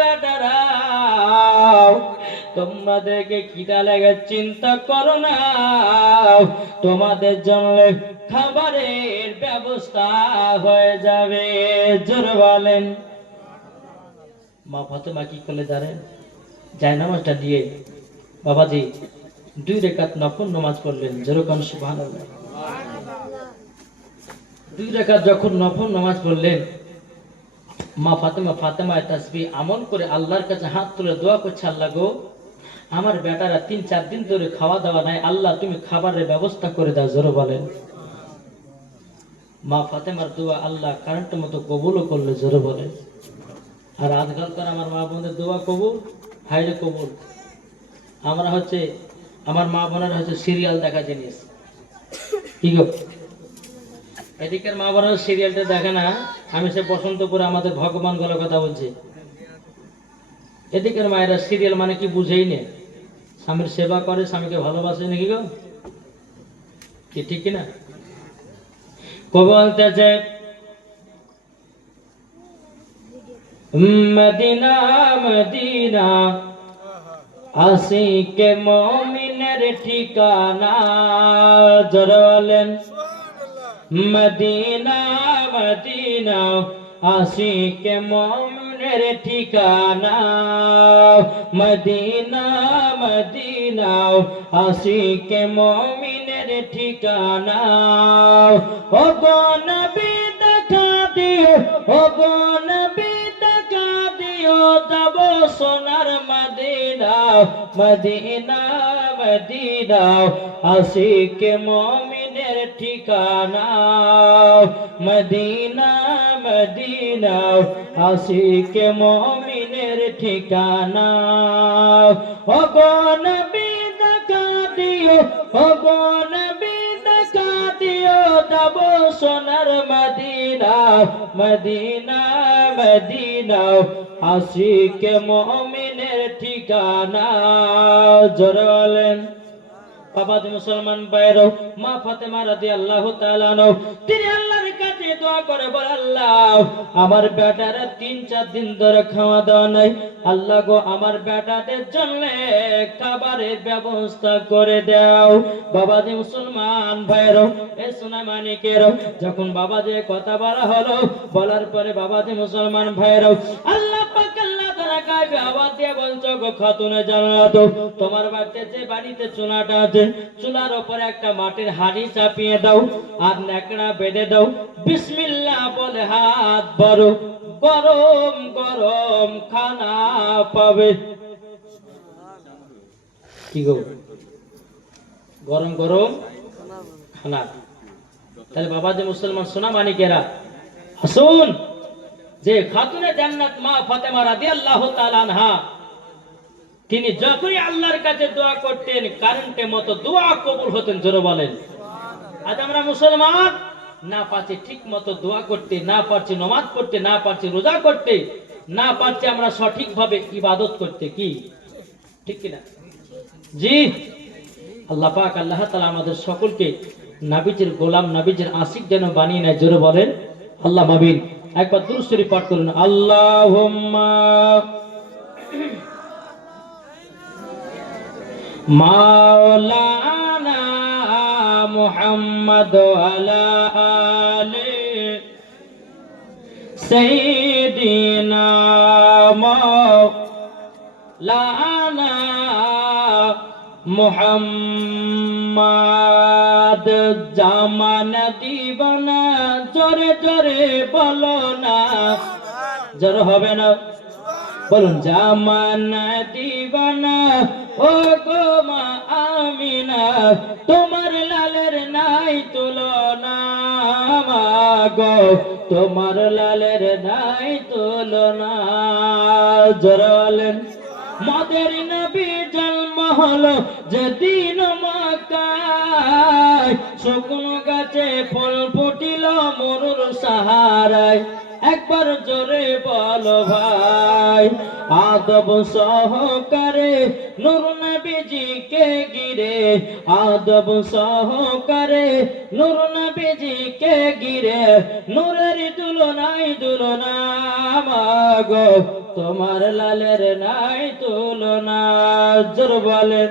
বেটারা, তোমাদেরকে খিদা লেগে চিন্তা করো না, তোমাদের জন্য খাবারের ব্যবস্থা হয়ে যাবে। জোর বলেন। মা ফাতেমা কি করলে জানেন? জায়নামাজটা দিয়ে বাবাজি 2 রাকাত নফল নামাজ পড়লেন। যেরকম সুবহানাল্লাহ। 2 রাকাত যখন নফল নামাজ পড়লেন, মা ফাতেমা তাসবিহ আমল করে আল্লাহর কাছে হাত তুলে দোয়া করছে, আল্লাহ গো, আমার বেটারা 3-4 দিন ধরে খাওয়া দাওয়া নাই, আল্লাহ তুমি খাবারের ব্যবস্থা করে দাও। জোরে বলেন। মা ফাতেমার দোয়া আল্লাহ কারেন্টের মতো কবুলও করলে। জোরে বলেন। আর আজকালকার আমার মা বোনদের দোয়া কবুল, হাইরে কবুল। আমরা হচ্ছে, আমার মা বোনেরা হচ্ছে সিরিয়াল দেখা জিনিস। কি গো, এদিকের মা বোনের সিরিয়ালটা দেখে না, আমি সে বসন্তপুরে আমাদের ভগবান গলার কথা বলছি। এদিকের মায়েরা সিরিয়াল মানে কি বুঝেই নে, স্বামীর সেবা করে, স্বামীকে ভালোবাসে নাকি গো, কি ঠিক কিনা? কবি বলতেছে মদিনা মদিনা আশিকে মুমিনের ঠিকানা, জোরে বলেন মদিনা মদিনা আশিকে মুমিনের ঠিকানা, মদিনা মদিনা আশিকে মুমিনের ঠিকানা। ও গো নবী দেখা দিও, ও গো নবী দেখা দিও, যাব সোনার মদিনা, মদিনা মদিনা আশিকে মুমিনের ঠিকানা, মদিনা মদিনা আশিকে মুমিনের ঠিকানা। ও গো নবী দেখা দিও, ও গো নবী দেখা দিও, যাব সোনার মদিনা, মদিনা মদিনা আশিকে মুমিনের ঠিকানা, জোরে বলেন। বাবাজি মুসলমান ভাইরা, মা ফাতেমা রাদিয়াল্লাহু তাআলা আনহা তিনি আল্লাহর কাছে দোয়া করে বলে, আল্লাহ আমার বেটারা 3-4 দিন ধরে খাওয়া দাওয়া নাই, আল্লাহ গো আমার বেটাদের জন্য খাবারের ব্যবস্থা করে দাও। বাবাজি মুসলমান ভাইরা, এ সোনা মানিকের, যখন বাবাজি কথা বলা হলো, বলার পরে বাবাজি মুসলমান ভাইরা আল্লাহ পাক আল্লাহ তাআলা গায়বে আওয়াজ দিয়ে বলছো, গো খাতুনে জান্নাত, তোমার বাড়িতে যে বাড়িতে চুলাটা আছে, চুলার উপরে একটা মাটির হাঁড়ি চাপিয়ে দাও আর ন্যাকড়া বেঁধে দাও, বিসমিল্লাহ বলে হাত ভরো, গরম গরম খানা পাবে। কি গো, গরম গরম খানা। তাহলে বাবা যে মুসলমান সোনা মানিকেরা, আসুন যে খাতুনে জান্নাত মা ফাতেমা রাদিয়াল্লাহু তাআলা আনহা তিনি যখনই আল্লাহর কাছে দোয়া করতেন, কারেন্টের মতো দোয়া কবুল হতেন, জোরে বলেন। আজ আমরা মুসলমান না পারছি ঠিক মতো দোয়া করতে, না পারছি নামাজ পড়তে, না পারছি রোজা করতে, না পারছি আমরা সঠিকভাবে ইবাদত করতে, কি ঠিক কিনা? জি, আল্লাহ পাক আল্লাহ তাআলা আমাদের সকলকে নবীজির গোলাম, নবীজির আশিক যেন বানিয়ে নেয়, জোরে বলেন আল্লাহ আমিন। একবার দুরূদ শরীফ পাঠ করুন, আল্লাহুম্মা মাওলানা মুহাম্মদ আলা আলি সাইয়্যিদিনা মাওলানা মুহাম্মদ। জামানা দিবানা, জোরে জোরে বলো না, জোরে হবে না, বলুন জামানা দিবানা, ও গো মা আমিনা, তোমার লালের নাই তুলনা, মা গো তোমার লালের নাই তুলনা, জোরে বলেন। মদের নবী জন্ম হলো যেদিন মক্কায়, শুকনো গাছে ফল ফুটিল মরুর সাহারায়, একবার জোরে বলো ভাই। আদব সহকারে নূর নবীজিকে ঘিরে, আদব সহকারে নূর নবীজিকে ঘিরে, নূরের তুলনায় তুলনা, মাগো তোমার লালের নাই তুলনা, জোর বলেন।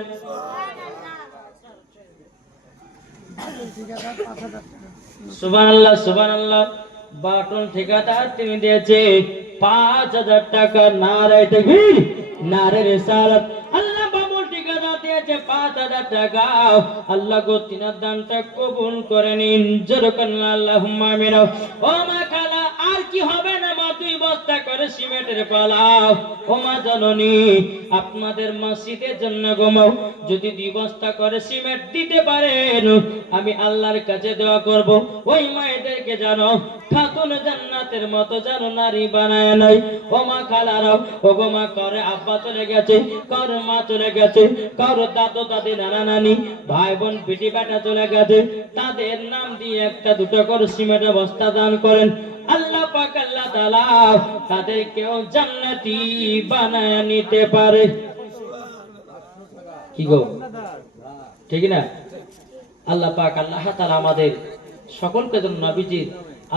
সুবহানাল্লাহ সুবহানাল্লাহ। বাটন ঠিকাদার তিনি দিয়েছে 5000 টাকা। নারায়ে তাকবীর, নারে রিসালাত। আল্লাহ বাবুল ঠিকাদার দিয়েছে 5000 টাকা। আল্লাহ গো তিনার দানটা কবুল করে নিন, জোরকান আল্লাহুম্মা আমিন। ও মা খালা, আর কি হবে না মা, 2 বস্তা করে সিমেন্টের পালাও। ও মা জননী, আপনাদের মসজিদের জন্য ঘুমাও, যদি 2 বস্তা করে সিমেন্ট দিতে পারেন, আমি আল্লাহর কাছে দোয়া করব। ওই মায়েদেরকে জানো খাতুন জান্নাতের মতো যেন নারী বানায় নাই। ও মা খালারাও, ও গো মা, কারো আব্বা চলে গেছে, কারো মা চলে গেছে, কারো দাদু দাদি নানা নানি ভাই বোন পিটি বেটা চলে গেছে, তাদের নাম দিয়ে একটা দুটো করে সিমেন্টের বস্তা দান করেন। আল্লাহ পাক আল্লাহ তাআলা তাদেরকেও জান্নাতি বানায় নিতে পারে। কি গো, ঠিক না? আল্লাহ পাক আল্লাহ তাআলা আমাদের সকলকে যেন নবীজির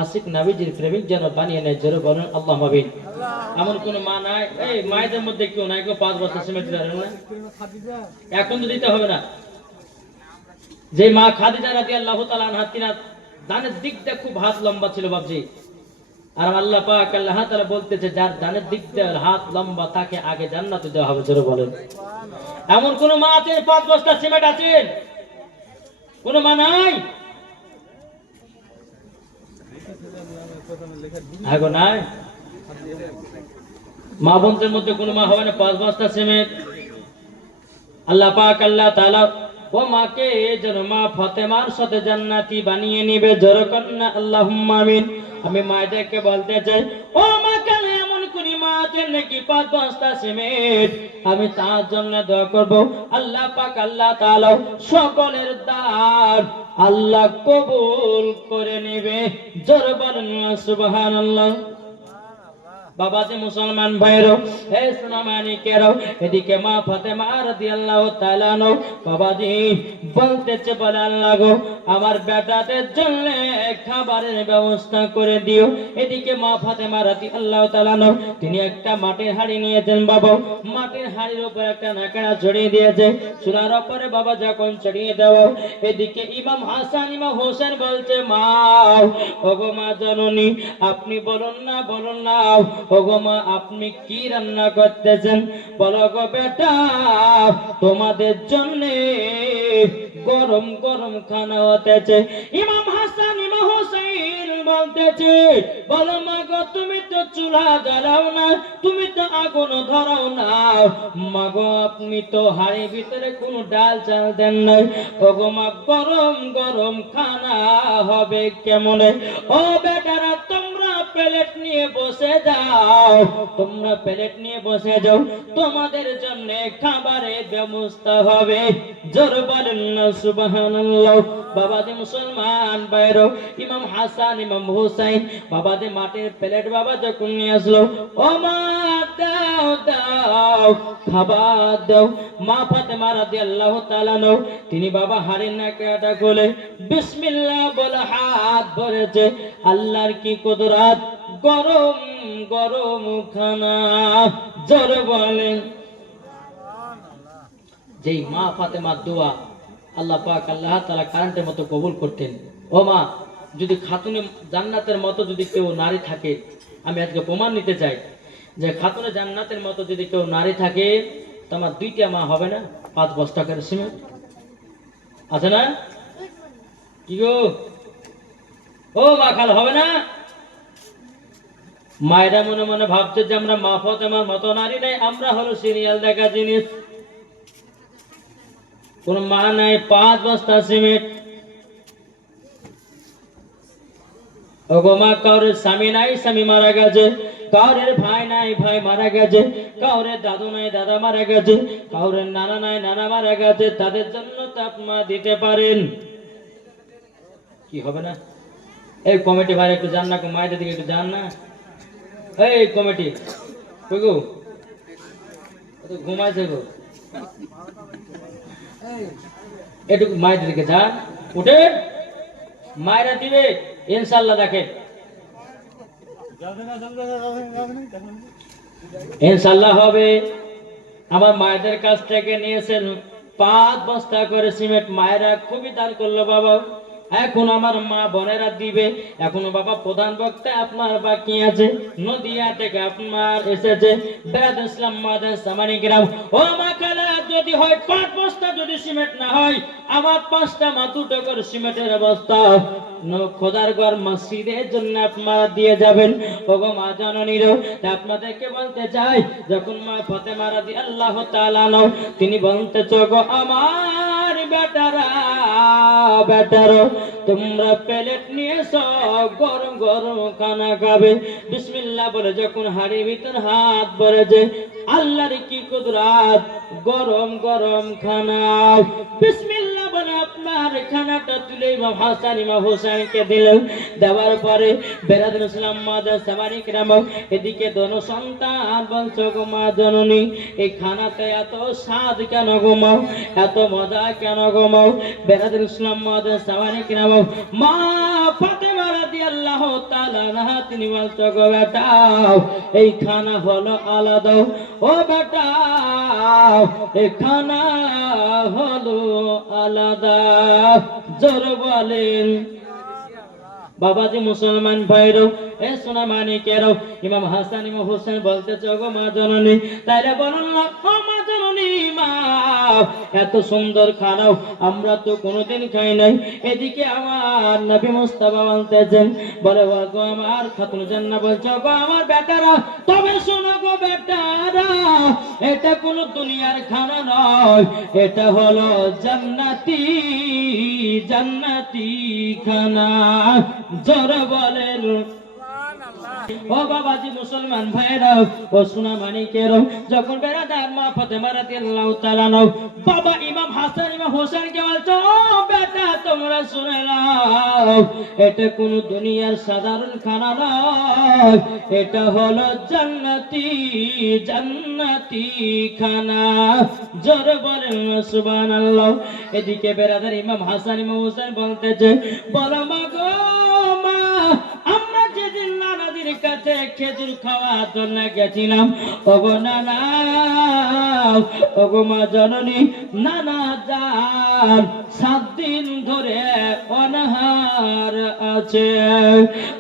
আশিক, নবীজির প্রেমিক যেন বানিয়ে নেয়। জোরে বলেন আল্লাহুম্মা আমিন। এমন কোন মা নাই, এই মায়েদের মধ্যে কেউ নাই কেউ 5 বস্তা সিমেন্ট দিতে পারে না? এখন তো দিতে হবে না। যে মা খাদিজা রাদিয়াল্লাহু তাআলা আনহা, তিনার দানের দিকটা খুব হাত লম্বা ছিল বাবজি। আর আল্লাহ পাক আল্লাহ তাআলা বলতেছে, যার দানের দিকটা হাত লম্বা তাকে আগে জান্নাতে দেওয়া হবে। জোরে বলেন। এমন কোন মা আছে 5 বস্তা সিমেন্ট আছে? কোন মা নাই? আগো নাই? মা বোনদের মধ্যে কোন মা হবে না 5 বস্তা সিমেন্ট? আল্লাহ পাক আল্লাহ তাআলা ও মাকে যেন মা ফাতেমার সাথে জান্নাতি বানিয়ে নিবে। জোরে কন্না আল্লাহুম্মা আমিন। আমি মায়েদেরকে বলতে চাই, ও মা, কাল এমন কোন মা আছেন নাকি 5 বস্তা সিমেন্ট? আমি তার জন্য দোয়া করব। আল্লাহ পাক আল্লাহ তাআলা সকলের দান আল্লাহ কবুল করে নেবে। জোরে বলেন সুবহানাল্লাহ। বাবাজি মুসলমান ভাইরো, হে সোনামানিকেরো, এদিকে মা ফাতেমা রাদিয়াল্লাহু তাআলা আনহা বাবাজি বলতেছে, বলে আল্লাহ গো, আমার বেটাদের জন্য খাবারের ব্যবস্থা করে দিও। এদিকে মা ফাতেমা রাদিয়াল্লাহু তাআলা আনহা তিনি একটা মাটির হাঁড়ি নিয়েছেন। বাবা মাটির হাঁড়ির উপর একটা নাকড়া ছড়িয়ে দিয়েছে। চুলার উপরে বাবা যখন ছড়িয়ে দাও, এদিকে ইমাম হাসান ইমাম হোসেন বলছে, মা, ওগো মা জননী, আপনি বলুন না, বলুন না, ওগো মা, আপনি কি রান্না করতেছেন? বলো গো বেটা, তোমাদের জন্য গরম গরম খানা হতেছে। ইমাম হাসান ইমাম হোসেন বলতেছে, বলো মা গো, তুমি তো চুলা জ্বালাও না, তুমি তো আগুন ধরাও না, মা গো, আপনি তো হাড়ির ভিতরে কোনো ডাল চাল দেন নাই। ওগো মা, গরম গরম খানা হবে কেমনে? ও বেটারা, তোমরা প্লেট নিয়ে বসে যাও, তোমরা প্লেট নিয়ে বসে যাও, তোমাদের জন্য খাবারের ব্যবস্থা হবে। জোরে বলেন না সুবহানাল্লাহ। বাবাজি মুসলমান ভাইরো, ইমাম হাসান ইমাম হুসাইন বাবাজি মাটির প্লেট বাবা যখন নিয়ে আসলো, ও মা, দাও দাও, খাবার দাও। মা ফাতেমা রাদিয়াল্লাহু তাআলা আনহা তিনি বাবা হাড়ির নাকড়াটা খুলে বিসমিল্লাহ বলে হাত ধরেছে। আল্লাহর কি কুদরত, গরম গরম খানা। জোরে বলেন। যেই মা ফাতেমার দোয়া আল্লাহ পাক আল্লাহ তাআলা কারেন্টের মতো কবুল করতেন। ও মা, যদি খাতুনে জান্নাতের মতো যদি কেউ নারী থাকে, আমি আজকে প্রমাণ নিতে চাই যে খাতুনে জান্নাতের মতো যদি কেউ নারী থাকে, তোমার 2টা মা হবে না? 5 বস্তা করে সিমেন্ট আছে না? কি গো, ও মা খাল হবে না? মায়েরা মনে মনে ভাবছে যে আমরা মা ফাতেমার মতো নারী নাই, আমরা হলো সিরিয়াল দেখা জিনিস। কোন মা নাই 5 বস্তা সিমেন্ট। ওগো মা, কাউরের স্বামী নাই, স্বামী মারা গেছে, কাউরের ভাই নাই, ভাই মারা গেছে, কাউরের দাদু নাই, দাদা মারা গেছে, কাউরের নানা নাই, নানা মারা গেছে, তাদের জন্য তো আপনি দিতে পারেন। কি হবে না? এই কমিটি ভাই একটু যান না, মায়েদের দিকে একটু যান না। এই কমিটি কই গো, ঘুমাইছে গো, একটু মায়েদের দিকে যান, উঠে মায়েরা দিবে ইনশাআল্লাহ। দেখেন ইনশাআল্লাহ হবে। আমার মায়েদের কাছ থেকে নিয়েছেন 5 বস্তা করে সিমেন্ট। মায়েরা খুবই দান করলো বাবা। এখন আমার মা বোনেরা দিবে। এখনো বাবা প্রধান বক্তা আপনার বাকি আছে, নদিয়া থেকে আপনার এসেছে বেরাদ ইসলাম মাদার সামানি গ্রাম। ও মা খালা, যদি হয় 5 বস্তা, যদি সিমেন্ট না হয় আমার 5টা মা 2টো করে সিমেন্টের ব্যবস্থা খোদার ঘর মসজিদের জন্য আপনারা দিয়ে যাবেন। ওগো মা জননীর, আপনাদেরকে বলতে চাই, যখন মা ফাতেমা রাদিয়াল্লাহু তাআলা আনহা তিনি বলতেছো, গো আমার বেটারা বেটারো তোমরা প্লেট নিয়ে সব গরম গরম খানা খাবে। বিসমিল্লাহ বলে যখন হাড়ির ভিতর হাত ভরে যায়, আল্লাহর কি কুদরত, গরম গরম খানা। বিসমিল্লাহ বলে আপনার খানাটা তুলে ইমাম হাসান ইমাম হোসেনকে দিলেন। দেওয়ার পরে বেরাদুল ইসলাম মাদার সামারি কিরাম এদিকে দোনো সন্তান বলছো গো মা জননী, এই খানাতে এত স্বাদ কেন গোমাও, এত মজা কেন গোমাও? বেরাদুল ইসলাম মাদার সামারি কিরাম মা ফাতেমা রাদিয়াল্লাহু তাআলা আনহা তিনি বলছো গো বেটা, এই খানা হলো আলাদা। ও বেটা, এই খানা হলো আলাদা। জোর বলেন বাবাজি মুসলমান ভাইরও, এ সোনা মানিকেরও, ইমাম হাসান ইমাম হোসেন বলতেছে গো মা জননী, তাইলে বলুন না ও মা জননী, মা এত সুন্দর খানাও আমরা তো কোনোদিন খাই নাই। এদিকে আমার নবী মুস্তাফা বলতেছেন, বলে ও গো আমার খাতুন জান্নাত বলছো গো আমার বেটারা, তবে শোনো গো বেটারা, এটা কোন দুনিয়ার খানা নয়, এটা হলো জান্নাতি জান্নাতি খানা। জোরে বলেন ও বাবাজি মুসলমান ভাইরা, ও সোনা মানিকেরও, যখন বেরাদার মা ফাতেমা রাদিয়াল্লাহু তাআলা নাও বাবা ইমাম হাসান ইমাম হোসেনকে বলছো, ও বেটা তোমরা শুনে নাও, এটা কোন দুনিয়ার সাধারণ খানা নয়, এটা হলো জান্নাতি জান্নাতি খানা। জোরে বলেন সুবহানাল্লাহ। এদিকে বেরাদার ইমাম হাসান ইমাম হোসেন বলতেছে, বলো মা গো মা, আমরা যেদিন নানাদের কাছে খেজুর খাওয়ার জন্য গেছিলাম, ওগো নানা, ওগো মা জননী, নানা যান 7 দিন ধরে অনাহার আছে।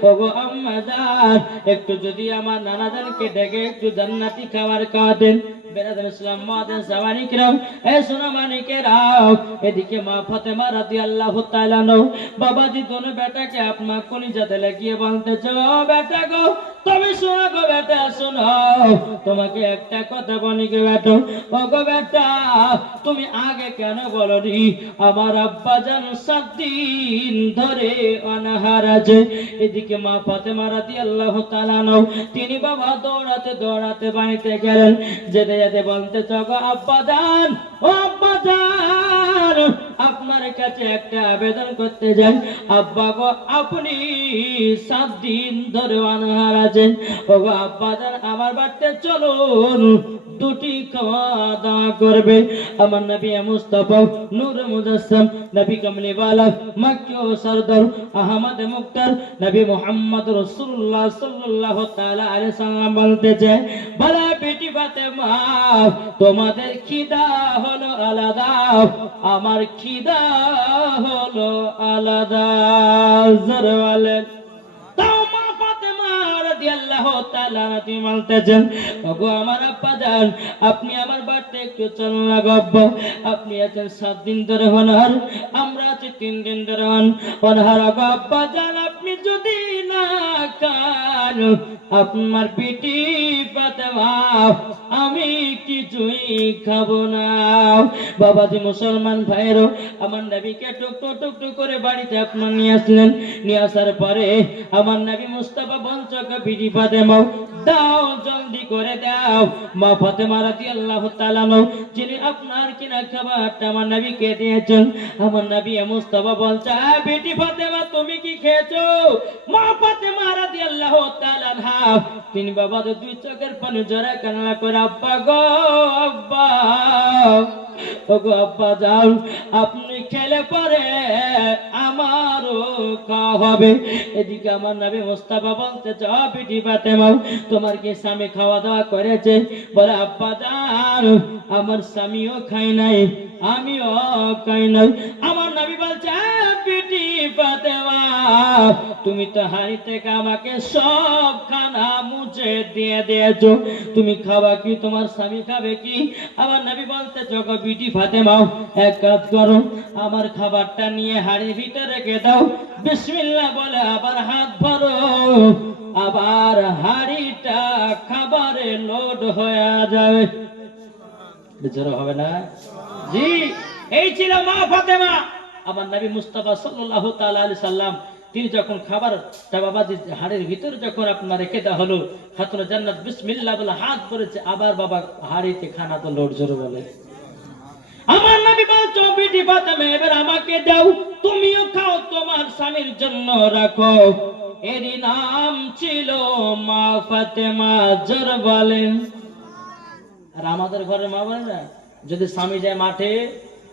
ওগো আম্মা যান, একটু যদি আমার নানা জানকে ডেকে একটু জান্নাতি খাবার খাওয়াতেন। বেরাদুল ইসলাম মাদার সাওয়ারি কিরাম, এ সোনা মানিকেরাও, এদিকে মা ফাতেমা রাদিয়াল্লাহু তাআলা নও বাবাজি দোনো বেটাকে আপনার কলিজাতে লাগিয়ে বলতেছে, ও বেটা গো, তবে শোনো গো বেটা শোনো, তোমাকে একটা কথা বলি গো বেটা, ও গো বেটা তুমি আগে কেন বলনি আমার আব্বা জান 7 দিন ধরে অনাহার আছে? এদিকে মা ফাতেমা রাদিয়াল্লাহু তাআলা নও তিনি বাবা দৌড়াতে দৌড়াতে বাড়িতে গেলেন, যেতে যেতে বলতেছে, গো আব্বা জান, ও আব্বা জান, আপনার কাছে একটা আবেদন করতে যাই। আব্বা গো, আপনি 7 দিন ধরে অনাহার আছেন, ও গো আব্বা জান আমার বাড়িতে চলুন, 2টি খাওয়া দাওয়া করবে। আমার নবী মুস্তাফা নূর মুজাসসাম নবী কমলিওয়ালা মক্কি ও সরদার আহমদ মুক্তার নবী মুহাম্মদ রাসূলুল্লাহ সাল্লাল্লাহু তাআলা আলাইহি সাল্লাম বলতেছে, বলা বেটি ফাতেমা, তোমাদের খিদা হলো আলাদা, আমার খিদা হলো আলাদা। জোরে বলেন তাও মা ফাতেমা রাদিয়াল্লাহু তাআলা তিনি বলতেছেন, ওগো আমার আব্বা জান, আপনি আমার বাড়িতে একটু চলুন না গো আব্বা, আপনি আছেন 7 দিন ধরে অনাহার, আমরা আছি 3 দিন ধরে অনাহার। গো আব্বা জান, আপনি যদি না খান আপনার পিটি ফাতেমা আমি কিছুই খাবো না। বাবাজি মুসলমান ভাইরও, আমার নবীকে টুকটুক টুকটুক করে বাড়িতে আপনার নিয়ে আসলেন। নিয়ে আসার পরে আমার নবী মুস্তাফা বলছো গো বিটি ফাতেমা, দাও জলদি করে দাও। মা ফাতেমা রাদিয়াল্লাহু তাআলা যিনি আপনার কিনা খাবারটা আমার নবীকে দিয়েছেন, আমার নবী মুস্তাফা বলছে, বিটি ফাতেমা তুমি কি খেয়েছো? মা ফাতেমা রাদিয়াল্লাহু তাআলা তিনি বাবা 2 চোখের পানি জড়া কান্না করে, আব্বা গো আব্বা, ওগো আব্বা যান, আপনি খেলে পরে আমারও খাওয়া হবে। এদিকে আমার নবী মুস্তাফা বলতে, বিটি ফাতেমা তোমার কি স্বামী খাওয়া দাওয়া করেছে? বলে আব্বা যান, আমার স্বামীও খাই নাই, আমিও খাই নাই। আমার নবী বলছে, বিটি ফাতেমা তুমি তো হাড়ি থেকে আমাকে সব খানা মুছে দিয়ে দিয়েছো, তুমি খাবা কি? তোমার স্বামী খাবে কি? আমার নবী বলতে, গো বিটি ফাতেমা এক কাজ করো, আমার খাবারটা নিয়ে হাড়ির ভিতরে রেখে দাও, বিসমিল্লাহ বলে আবার হাত ভরো, আবার হাড়িটা খাবারে লোড হয়ে যাবে। বেচারা হবে না? জি, এই ছিল মা ফাতেমা আমার নবী মুস্তাফা সাল্লাল্লাহু তাআলা আলাইহি সাল্লাম তিনি যখন খাবারটা বাবাজি হাড়ের ভিতরে যখন আপনার রেখে দেওয়া হলো, খাতুনে জান্নাত বিসমিল্লাহ বলে হাত ধরেছে, আবার বাবা হাড়িতে খানা তো লোড জোরে বলে। আমার নবী বলছো বিটি ফাতেমা এবার আমাকে দাও, তুমিও খাও, তোমার স্বামীর জন্য রাখো। এরই নাম ছিল মা ফাতেমা, জোরে বলেন। আর আমাদের ঘরে মা বলে না, যদি স্বামী যায় মাঠে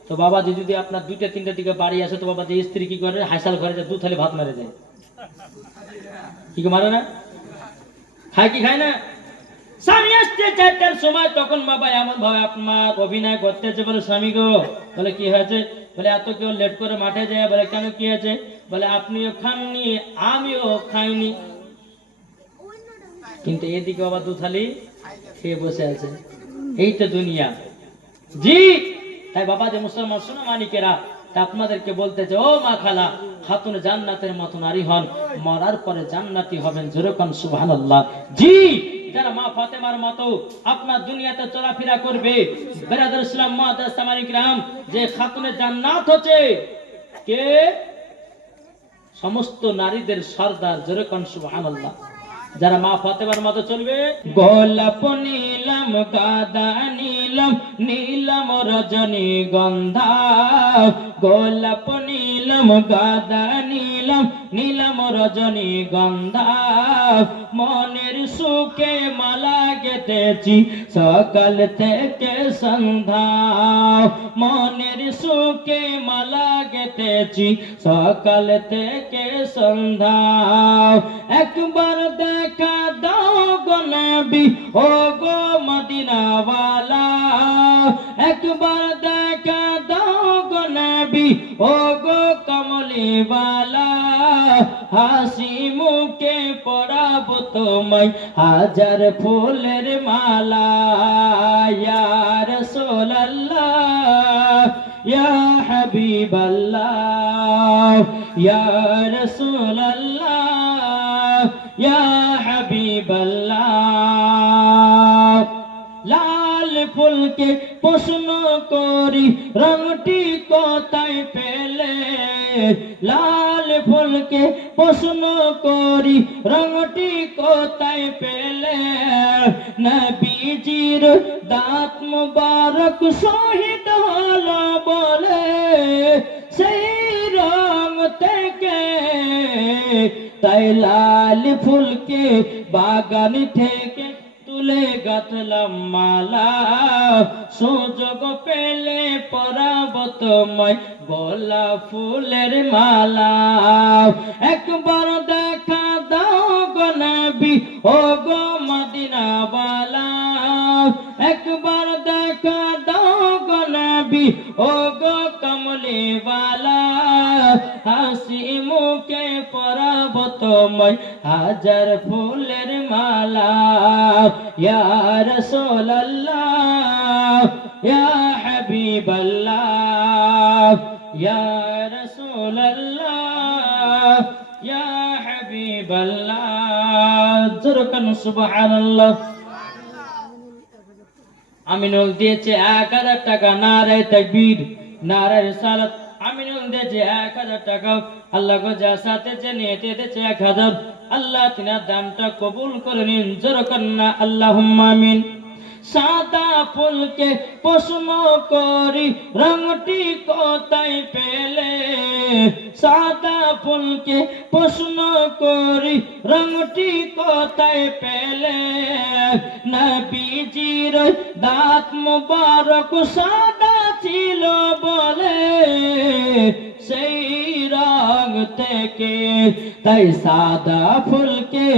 তো বাবাজি যদি আপনার 2টা-3টার দিকে বাড়ি আসে তো বাবাজি স্ত্রী কি করে, হাইসাল ঘরে যায় 2 থালি ভাত মেরে যায়। কি মারে না, খায় কি খায় না। স্বামী আসছে 4টার সময়, তখন বাবা এমন ভাবে আপনার অভিনয় করতেছে, বলে স্বামী গো, বলে কি হয়েছে, বলে এত কেউ লেট করে মাঠে যায়, বলে কেন কি হয়েছে, বলে আপনিও খাননি আমিও খাইনি, কিন্তু এদিকে বাবা 2 থালি খেয়ে বসে আছে। এই তো দুনিয়া জি। তাই বাবা যে মুসলমান শোনা মানিকেরা, তা আপনাদেরকে বলতেছে ও মা খালা, খাতুন জান্নাতের মতো নারী হন, মরার পরে জান্নাতি হবেন, জোরে কোন সুবহানাল্লাহ। জি, যারা মা ফাতেমার মতো আপনার দুনিয়াতে চলাফেরা করবে, বেরাদার ইসলাম মুআদ্দাস সামারি কিরাম, যে খাতুনে জান্নাত হচ্ছে কে, সমস্ত নারীদের সর্দার, জোরে কোন সুবহানাল্লাহ। যারা মা ফাতেমার মতো চলবে, গোলাপ নীলাম গাদা নীলাম নীলাম রজনীগন্ধা, গোলাপ নীলাম গাদা নীলাম নীলাম রজনীগন্ধা, মনের সুখে মালা গেঁথেছি সকাল থেকে সন্ধ্যা, মনের সুখে মালা গেঁথেছি সকাল থেকে সন্ধ্যা, একবার দেখা দাও গো নবী ও গো মদিনাওয়ালা, একবার দেখা দাও গো নবী ও গো কমলিওয়ালা, হাসি মুখে পরাবো তোমায় হাজার ফুলের মালা, ইয়া রাসূলুল্লাহ ইয়া হাবিবাল্লাহ ইয়া রাসূলুল্লাহ ইয়া হাবিবাল্লাহ। লাল ফুলকে প্রশ্ন করি রংটি কোথায় পেলে, লাল ফুলকে প্রশ্ন করি রংটি কোথায় পেলে, নবীজির দাঁত মুবারক শহীদ হলো বলে সেই রং থেকে, তাই লাল ফুলকে বাগান থেকে তুলে গাঁথলাম মালা, সুযোগ পেলে পরাবো তোমায় গোলাপ ফুলের মালা, একবার দেখা দাও গো নবী ও গো মদিনাওয়ালা, একবার দেখা দাও গো নবী ও গো কমলিওয়ালা, হাসি মুখে পরাবো তোমায় হাজার ফুলের মালা, ইয়া রাসূলুল্লাহ ইয়া হাবিবাল্লাহ ইয়া রাসূলুল্লাহ ইয়া হাবিবাল্লাহ, জোরে কোন সুবহানাল্লাহ। আমিনুল দিয়েছে 1000 টাকা, নারায়ে তাকবীর নারায়ে রিসালাত। আমিনুল দিয়েছে 1000 টাকা, আল্লাহ গো যা সাথে যে নিয়েতে দিয়েছে 1000, আল্লাহ তিনার দানটা কবুল করে নিন, জোরে কন্না আল্লাহুম্মা আমিন। সাদা ফুলকে প্রশ্ন করি রংটি কোথায় পেলে, সাদা ফুলকে প্রশ্ন করি রংটি কোথায় পেলে, নবীজির দাঁত মুবারক সাদা ছিল বলে সেই রং থেকে, তাই সাদা ফুলকে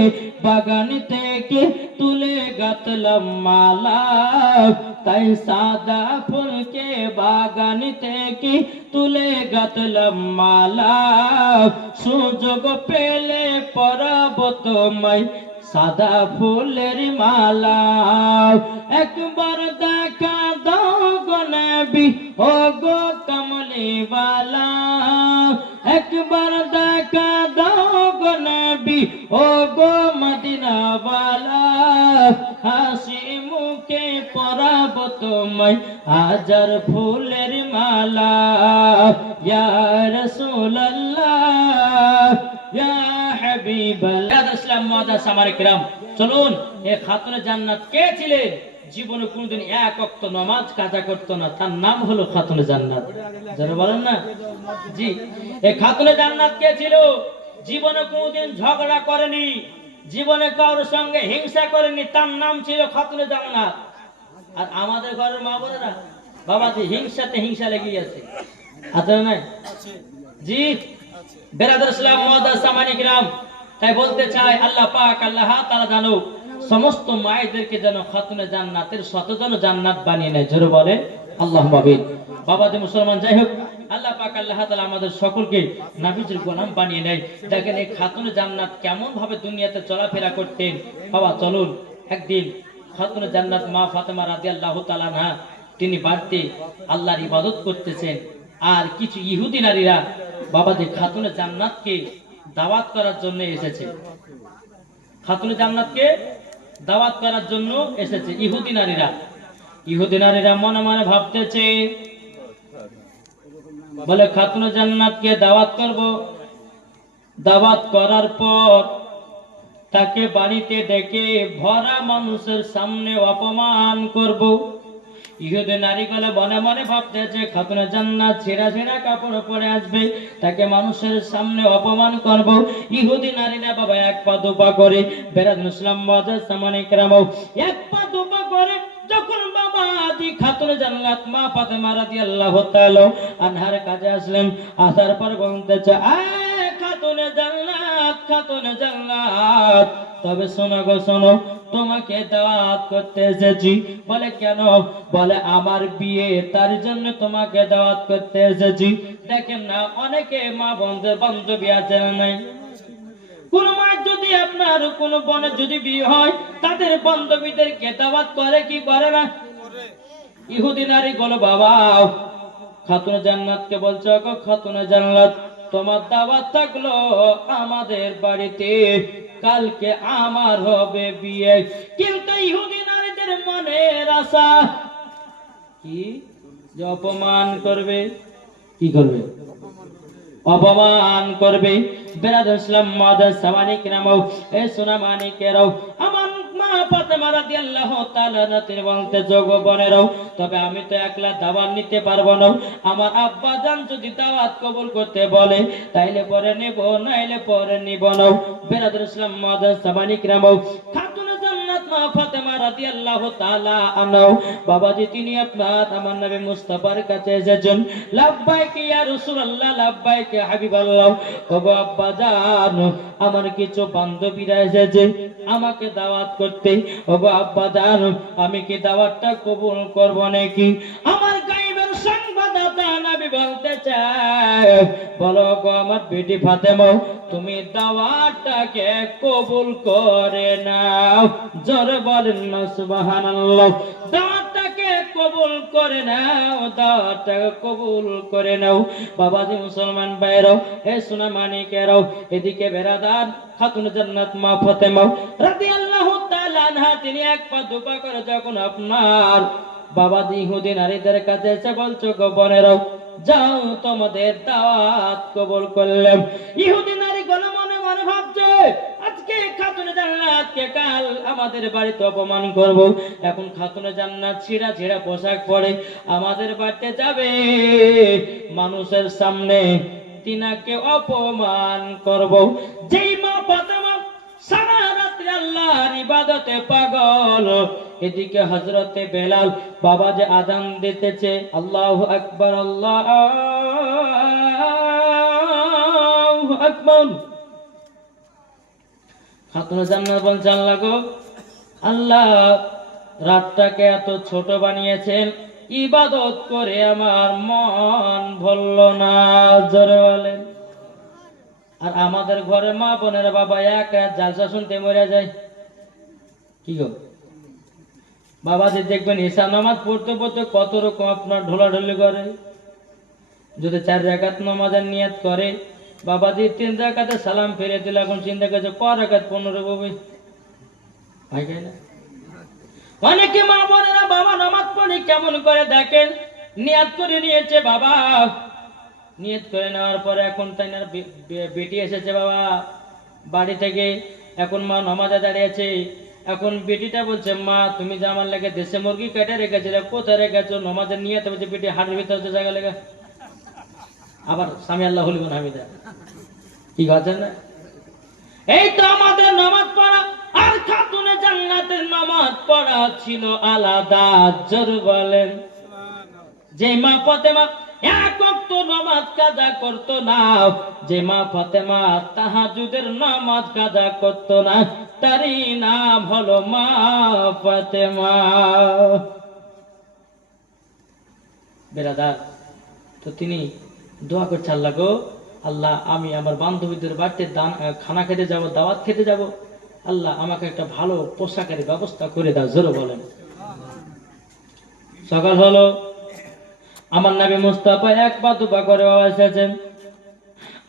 বাগান থেকে তুলে গাঁথলাম মালা, তাই সাদা ফুলকে বাগান থেকে তুলে গাঁথলাম মালা, সুযোগ পেলে পরাবো তোমায় সাদা ফুলের মালা, একবার দেখা দাও গো নবী ও গো কমলিওয়ালা, একবার দেখা দাও গো নবী ও গো মদিনাওয়ালা, হাসি মুখে পরাবো তোমায় হাজার ফুলের মালা ইয়া রাসূলুল্লাহ ইয়া হাবিবাল্লাহ। ইসলাম মুআদ্দাস সামারিক কিরাম, চলুন এই খাতুনে জান্নাত কে ছিলেন? জীবনে কোনদিন এক ওয়াক্ত নামাজ কাজা করত না, তার নাম হলো খাতুনে জান্নাত। যারা বলেন না জি, এই খাতুনে জান্নাত কে ছিল? জীবনে কোনদিন ঝগড়া করেনি, জীবনে কারোর সঙ্গে হিংসা করেনি, তার নাম ছিল খাতুনে জান্নাত। আর আমাদের ঘরের মা বোনেরা বাবাজি হিংসাতে হিংসা লেগে আছে, আছে না? জি বেরাদার ইসলাম মুআদ্দাস সামানিক কিরাম, তাই বলতে চাই আল্লাহ পাক আল্লাহ তাআলা জানো সমস্ত মায়েদেরকে যেন খাতুনে জান্নাতের শতজন জান্নাত বানিয়ে নেয়। জোরে বলেন আল্লাহুম্মা আমিন। বাবাজি মুসলমান, যাই হোক আল্লাহ পাক আল্লাহ তাআলা আমাদের সকলকে নবীজির গোলাম বানিয়ে নেয়। দেখেন এই খাতুনে জান্নাত কেমন ভাবে দুনিয়াতে চলাফেরা করতেন। বাবা চলুন, একদিন খাতুনে জান্নাত মা ফাতেমা রাদিয়াল্লাহু তাআলা আনহা তিনি বাড়িতে আল্লাহর ইবাদত করতেছেন, আর কিছু ইহুদি নারীরা বাবাজি খাতুনে জান্নাতকে দাওয়াত করার জন্য এসেছে। খাতুনে জান্নাতকে দাওয়াত করার জন্য এসেছে ইহুদি নারীরা। ইহুদি নারীরা মনে মনে ভাবতেছে, বলে খাতুনে জান্নাতকে দাওয়াত করব, দাওয়াত করার পর তাকে বাড়িতে ডেকে ভরা মানুষের সামনে অপমান করব। ইহুদি নারীগুলো মনে মনে ভাবতেছে খাতুনে জান্নাত ছেঁড়া ছেঁড়া কাপড় পরে আসবে, তাকে মানুষের সামনে অপমান করব। ইহুদি নারীরা বাবা এক পা দুপা করে বেরাদুল ইসলাম মুআদ্দাস সামানিক কিরাম এক পা দুপা করে যখন বাবা আদি খাতুনে জান্নাত মা ফাতেমা রাদিয়াল্লাহু তাআলা আনহার কাছে আসলেন, আসার পর বলতেছে খাতুনে জান্নাত, খাতুনে জান্নাত, তবে শোনো গো শোনো, তোমাকে দাওয়াত করতে এসেছি। বলে কেন? বলে আমার বিয়ে, তার জন্য তোমাকে দাওয়াত করতে এসেছি। দেখেন না অনেকে মা বান্ধবী আছে না নাই? কোন মায়ের যদি আপনার কোন বোনের যদি বিয়ে হয় তাদের বান্ধবীদেরকে দাওয়াত করে কি করে না? ইহুদি নারী বলো বাবা খাতুনে জান্নাতকে বলছো গো খাতুনে জান্নাত, তোমার দাওয়াত থাকলো আমাদের বাড়িতে, কালকে আমার হবে বিয়ে। কিন্তু ইহুদি নারীদের মনের আশা কি? যে অপমান করবে। কি করবে? অপমান করবে। বেরাদুল ইসলাম মুআদ্দাস সামানিক কিরাম, এ সোনা মানিকেরাও, আমার মা ফাতেমা রাদিয়াল্লাহু তাআলা তিনি বলতে যোগ্য বোনেরাও, তবে আমি তো একলা দাওয়াত নিতে পারবো না, আমার আব্বা জান যদি দাওয়াত কবুল করতে বলে তাইলে পরে নেব, নাইলে পরে নিব না। বেরাদুল ইসলাম মুআদ্দাস সামানিক কিরাম, খাতুনে জান্নাত মা ফাতেমা রাদিয়াল্লাহু তাআলা আনহা বাবাজি তিনি আপনার আমার নবী মুস্তাফার কাছে এসেছেন। লাব্বাইক ইয়া রাসূলুল্লাহ, লাব্বাইক ইয়া হাবিবাল্লাহ। ওগো আব্বা জান আমার কিছু বান্ধবীরা এসেছে আমাকে দাওয়াত করতে। ওগো আব্বা জান আমি কি দাওয়াতটা কবুল করব নাকি? আমার গায়েবের সংবাদদাতা নবী বলতে চায়, বলো গো আমার বেটি ফাতেমা, তুমি দাওয়াতটাকে কবুল করে নাও। জোরে বলেন না সুবহানাল্লাহ। দাওয়াতটাকে কবুল করে নাও, দাওয়াতটাকে কবুল করে নাও। বাবাজি মুসলমান ভাইরাও, হে সোনা মানিকেরাও, এদিকে বেরাদার খাতুনে জান্নাত মা ফাতেমা রাদিয়াল্লাহু তাআলা আনহা তিনি এক পা দুপা করে যখন আপনার বাবাজি ইহুদি নারীদের কাছে এসে বলছো গো বোনেরাও যাও তোমাদের দাওয়াত কবুল করলাম। ইহুদি নারীগুলো মনে মনে ভাবছে আজকে খাতুনে জান্নাতকে কাল আমাদের বাড়িতে অপমান করব। এখন খাতুনে জান্নাত ছিঁড়া ছিঁড়া পোশাক পরে আমাদের বাড়িতে যাবে, মানুষের সামনে তিনাকে অপমান করব। যেই মা ফাতেমা সারা রাত্রি আল্লাহর ইবাদতে পাগল, এদিকে হযরতে বেলাল বাবা যে আযান দিতেছে আল্লাহু আকবার আল্লাহু আকবার। খাতুনে জান্নাত বলছে আল্লাহ গো আল্লাহ রাতটাকে এত ছোট বানিয়েছেন, ইবাদত করে আমার মন ভরল না। জোরে বলেন। আর আমাদের ঘরে মা বোনের বাবা এক রাত জালসা শুনতে মরে যায়। কি গো বাবা যে দেখবেন ঈশা নামাজ পড়তে পড়তে কত রকম আপনার ঢোলাঢুলি করে। যদি 4 রাকাত নামাজের নিয়ত করে বাবাজি 3 রাকাতে সালাম ফিরে দিল, এখন চিন্তা করছে ক রাকাত 15 হবে ভাই না। অনেকে মা বোনেরা বাবা নামাজ পড়ি কেমন করে দেখেন, নিয়াত করে নিয়েছে বাবা, নিয়ত করে নেওয়ার পরে এখন তাই না বেটি এসেছে বাবা বাড়ি থেকে, এখন মা নামাজে দাঁড়িয়েছে, এখন বেটিটা বলছে মা তুমি যে আমার লাগে দেশে মুরগি কেটে রেখেছিলে কোথায় রেখেছো, নামাজের নিয়ত বলছে বেটি হাটের ভিতরে যে জায়গা লেগে, আবার স্বামী আল্লাহ হলিবন হামিদা কি করছেন না। এই তো আমাদের নামাজ পড়া আর খাতুনে জান্নাতের নামাজ পড়া ছিল আলাদা, জোর বলেন। যে মা ফাতেমা এক ওয়াক্ত নামাজ কাজা করতো না, যে মা ফাতেমা তাহাজ্জুদের নামাজ কাজা করতো না, তারই নাম হলো মা ফাতেমা। বেরাদার, তো তিনি দোয়া করছে আল্লাহ গো, আল্লাহ আমি আমার বান্ধবীদের বাড়িতে খানা খেতে যাব, দাওয়াত খেতে যাব, আল্লাহ আমাকে একটা ভালো পোশাকের ব্যবস্থা করে দাও, জোরে বলেন। সকাল হলো, আমার নবী মুস্তাফা একবার দুবার করে বাবা এসেছেন,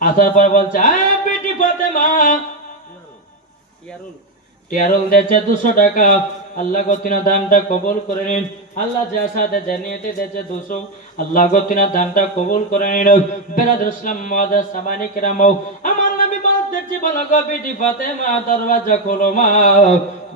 আসার পর বলছে বেটি ফাতেমা টিয়ারুল দিয়েছে 200 টাকা, আল্লাহ গো তিনা দানটা কবুল করে নিন, আল্লাহ যে আসাতে জানিয়ে দিয়েছে 200, আল্লাহ গো তিনা দানটা কবুল করে নিন। বেরাদুল ইসলাম মুআজ্জাজ সামানি কিরাম, আমার নবী বলতেছি বলো গো বেটি ফাতেমা দরওয়াজা খোলো মা।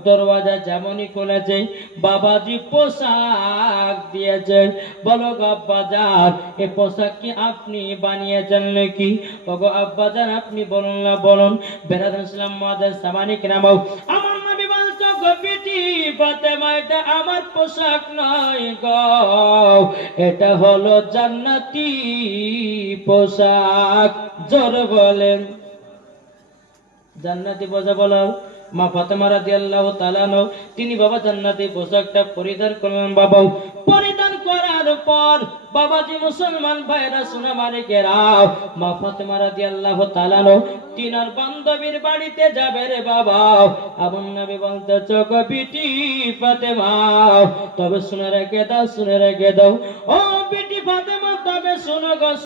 দরওয়াজা যেমনই খুলেছে বাবাজি পোশাক দিয়েছে, বলো গো আব্বাজান এই পোশাক কি আপনি বানিয়েছেন নাকি? ওগো আব্বাজান আপনি বলুন না বলুন। বেরাদুল ইসলাম মুআজ্জাজ সামানি কিরাম, আমার নবী বলছো গো বেটি ফাতেমা এটা আমার পোশাক নয় গো, এটা হলো জান্নাতি পোশাক, জোর বলেন। জান্নাতি পোশাক বলো। মা ফাতেমা রাদিয়াল্লাহু তাআলা আনহা তিনি বাবা জান্নাতি পোশাকটা পরিধান করলেন। বাবা পরিধান করার পর বাবাজি মুসলমান ভাইরা সোনা মানিকেরা, মা ফাতেমা রাদিয়াল্লাহু তাআলা আনহা তিনার বান্ধবীর বাড়িতে যাবে রে বাবা। আমার নবী বলতেছে গো বিটি ফাতেমা তবে শুনে রেখে দাও, শুনে রেখে দাও ও বিটি ফাতেমা তবে শুনো গো।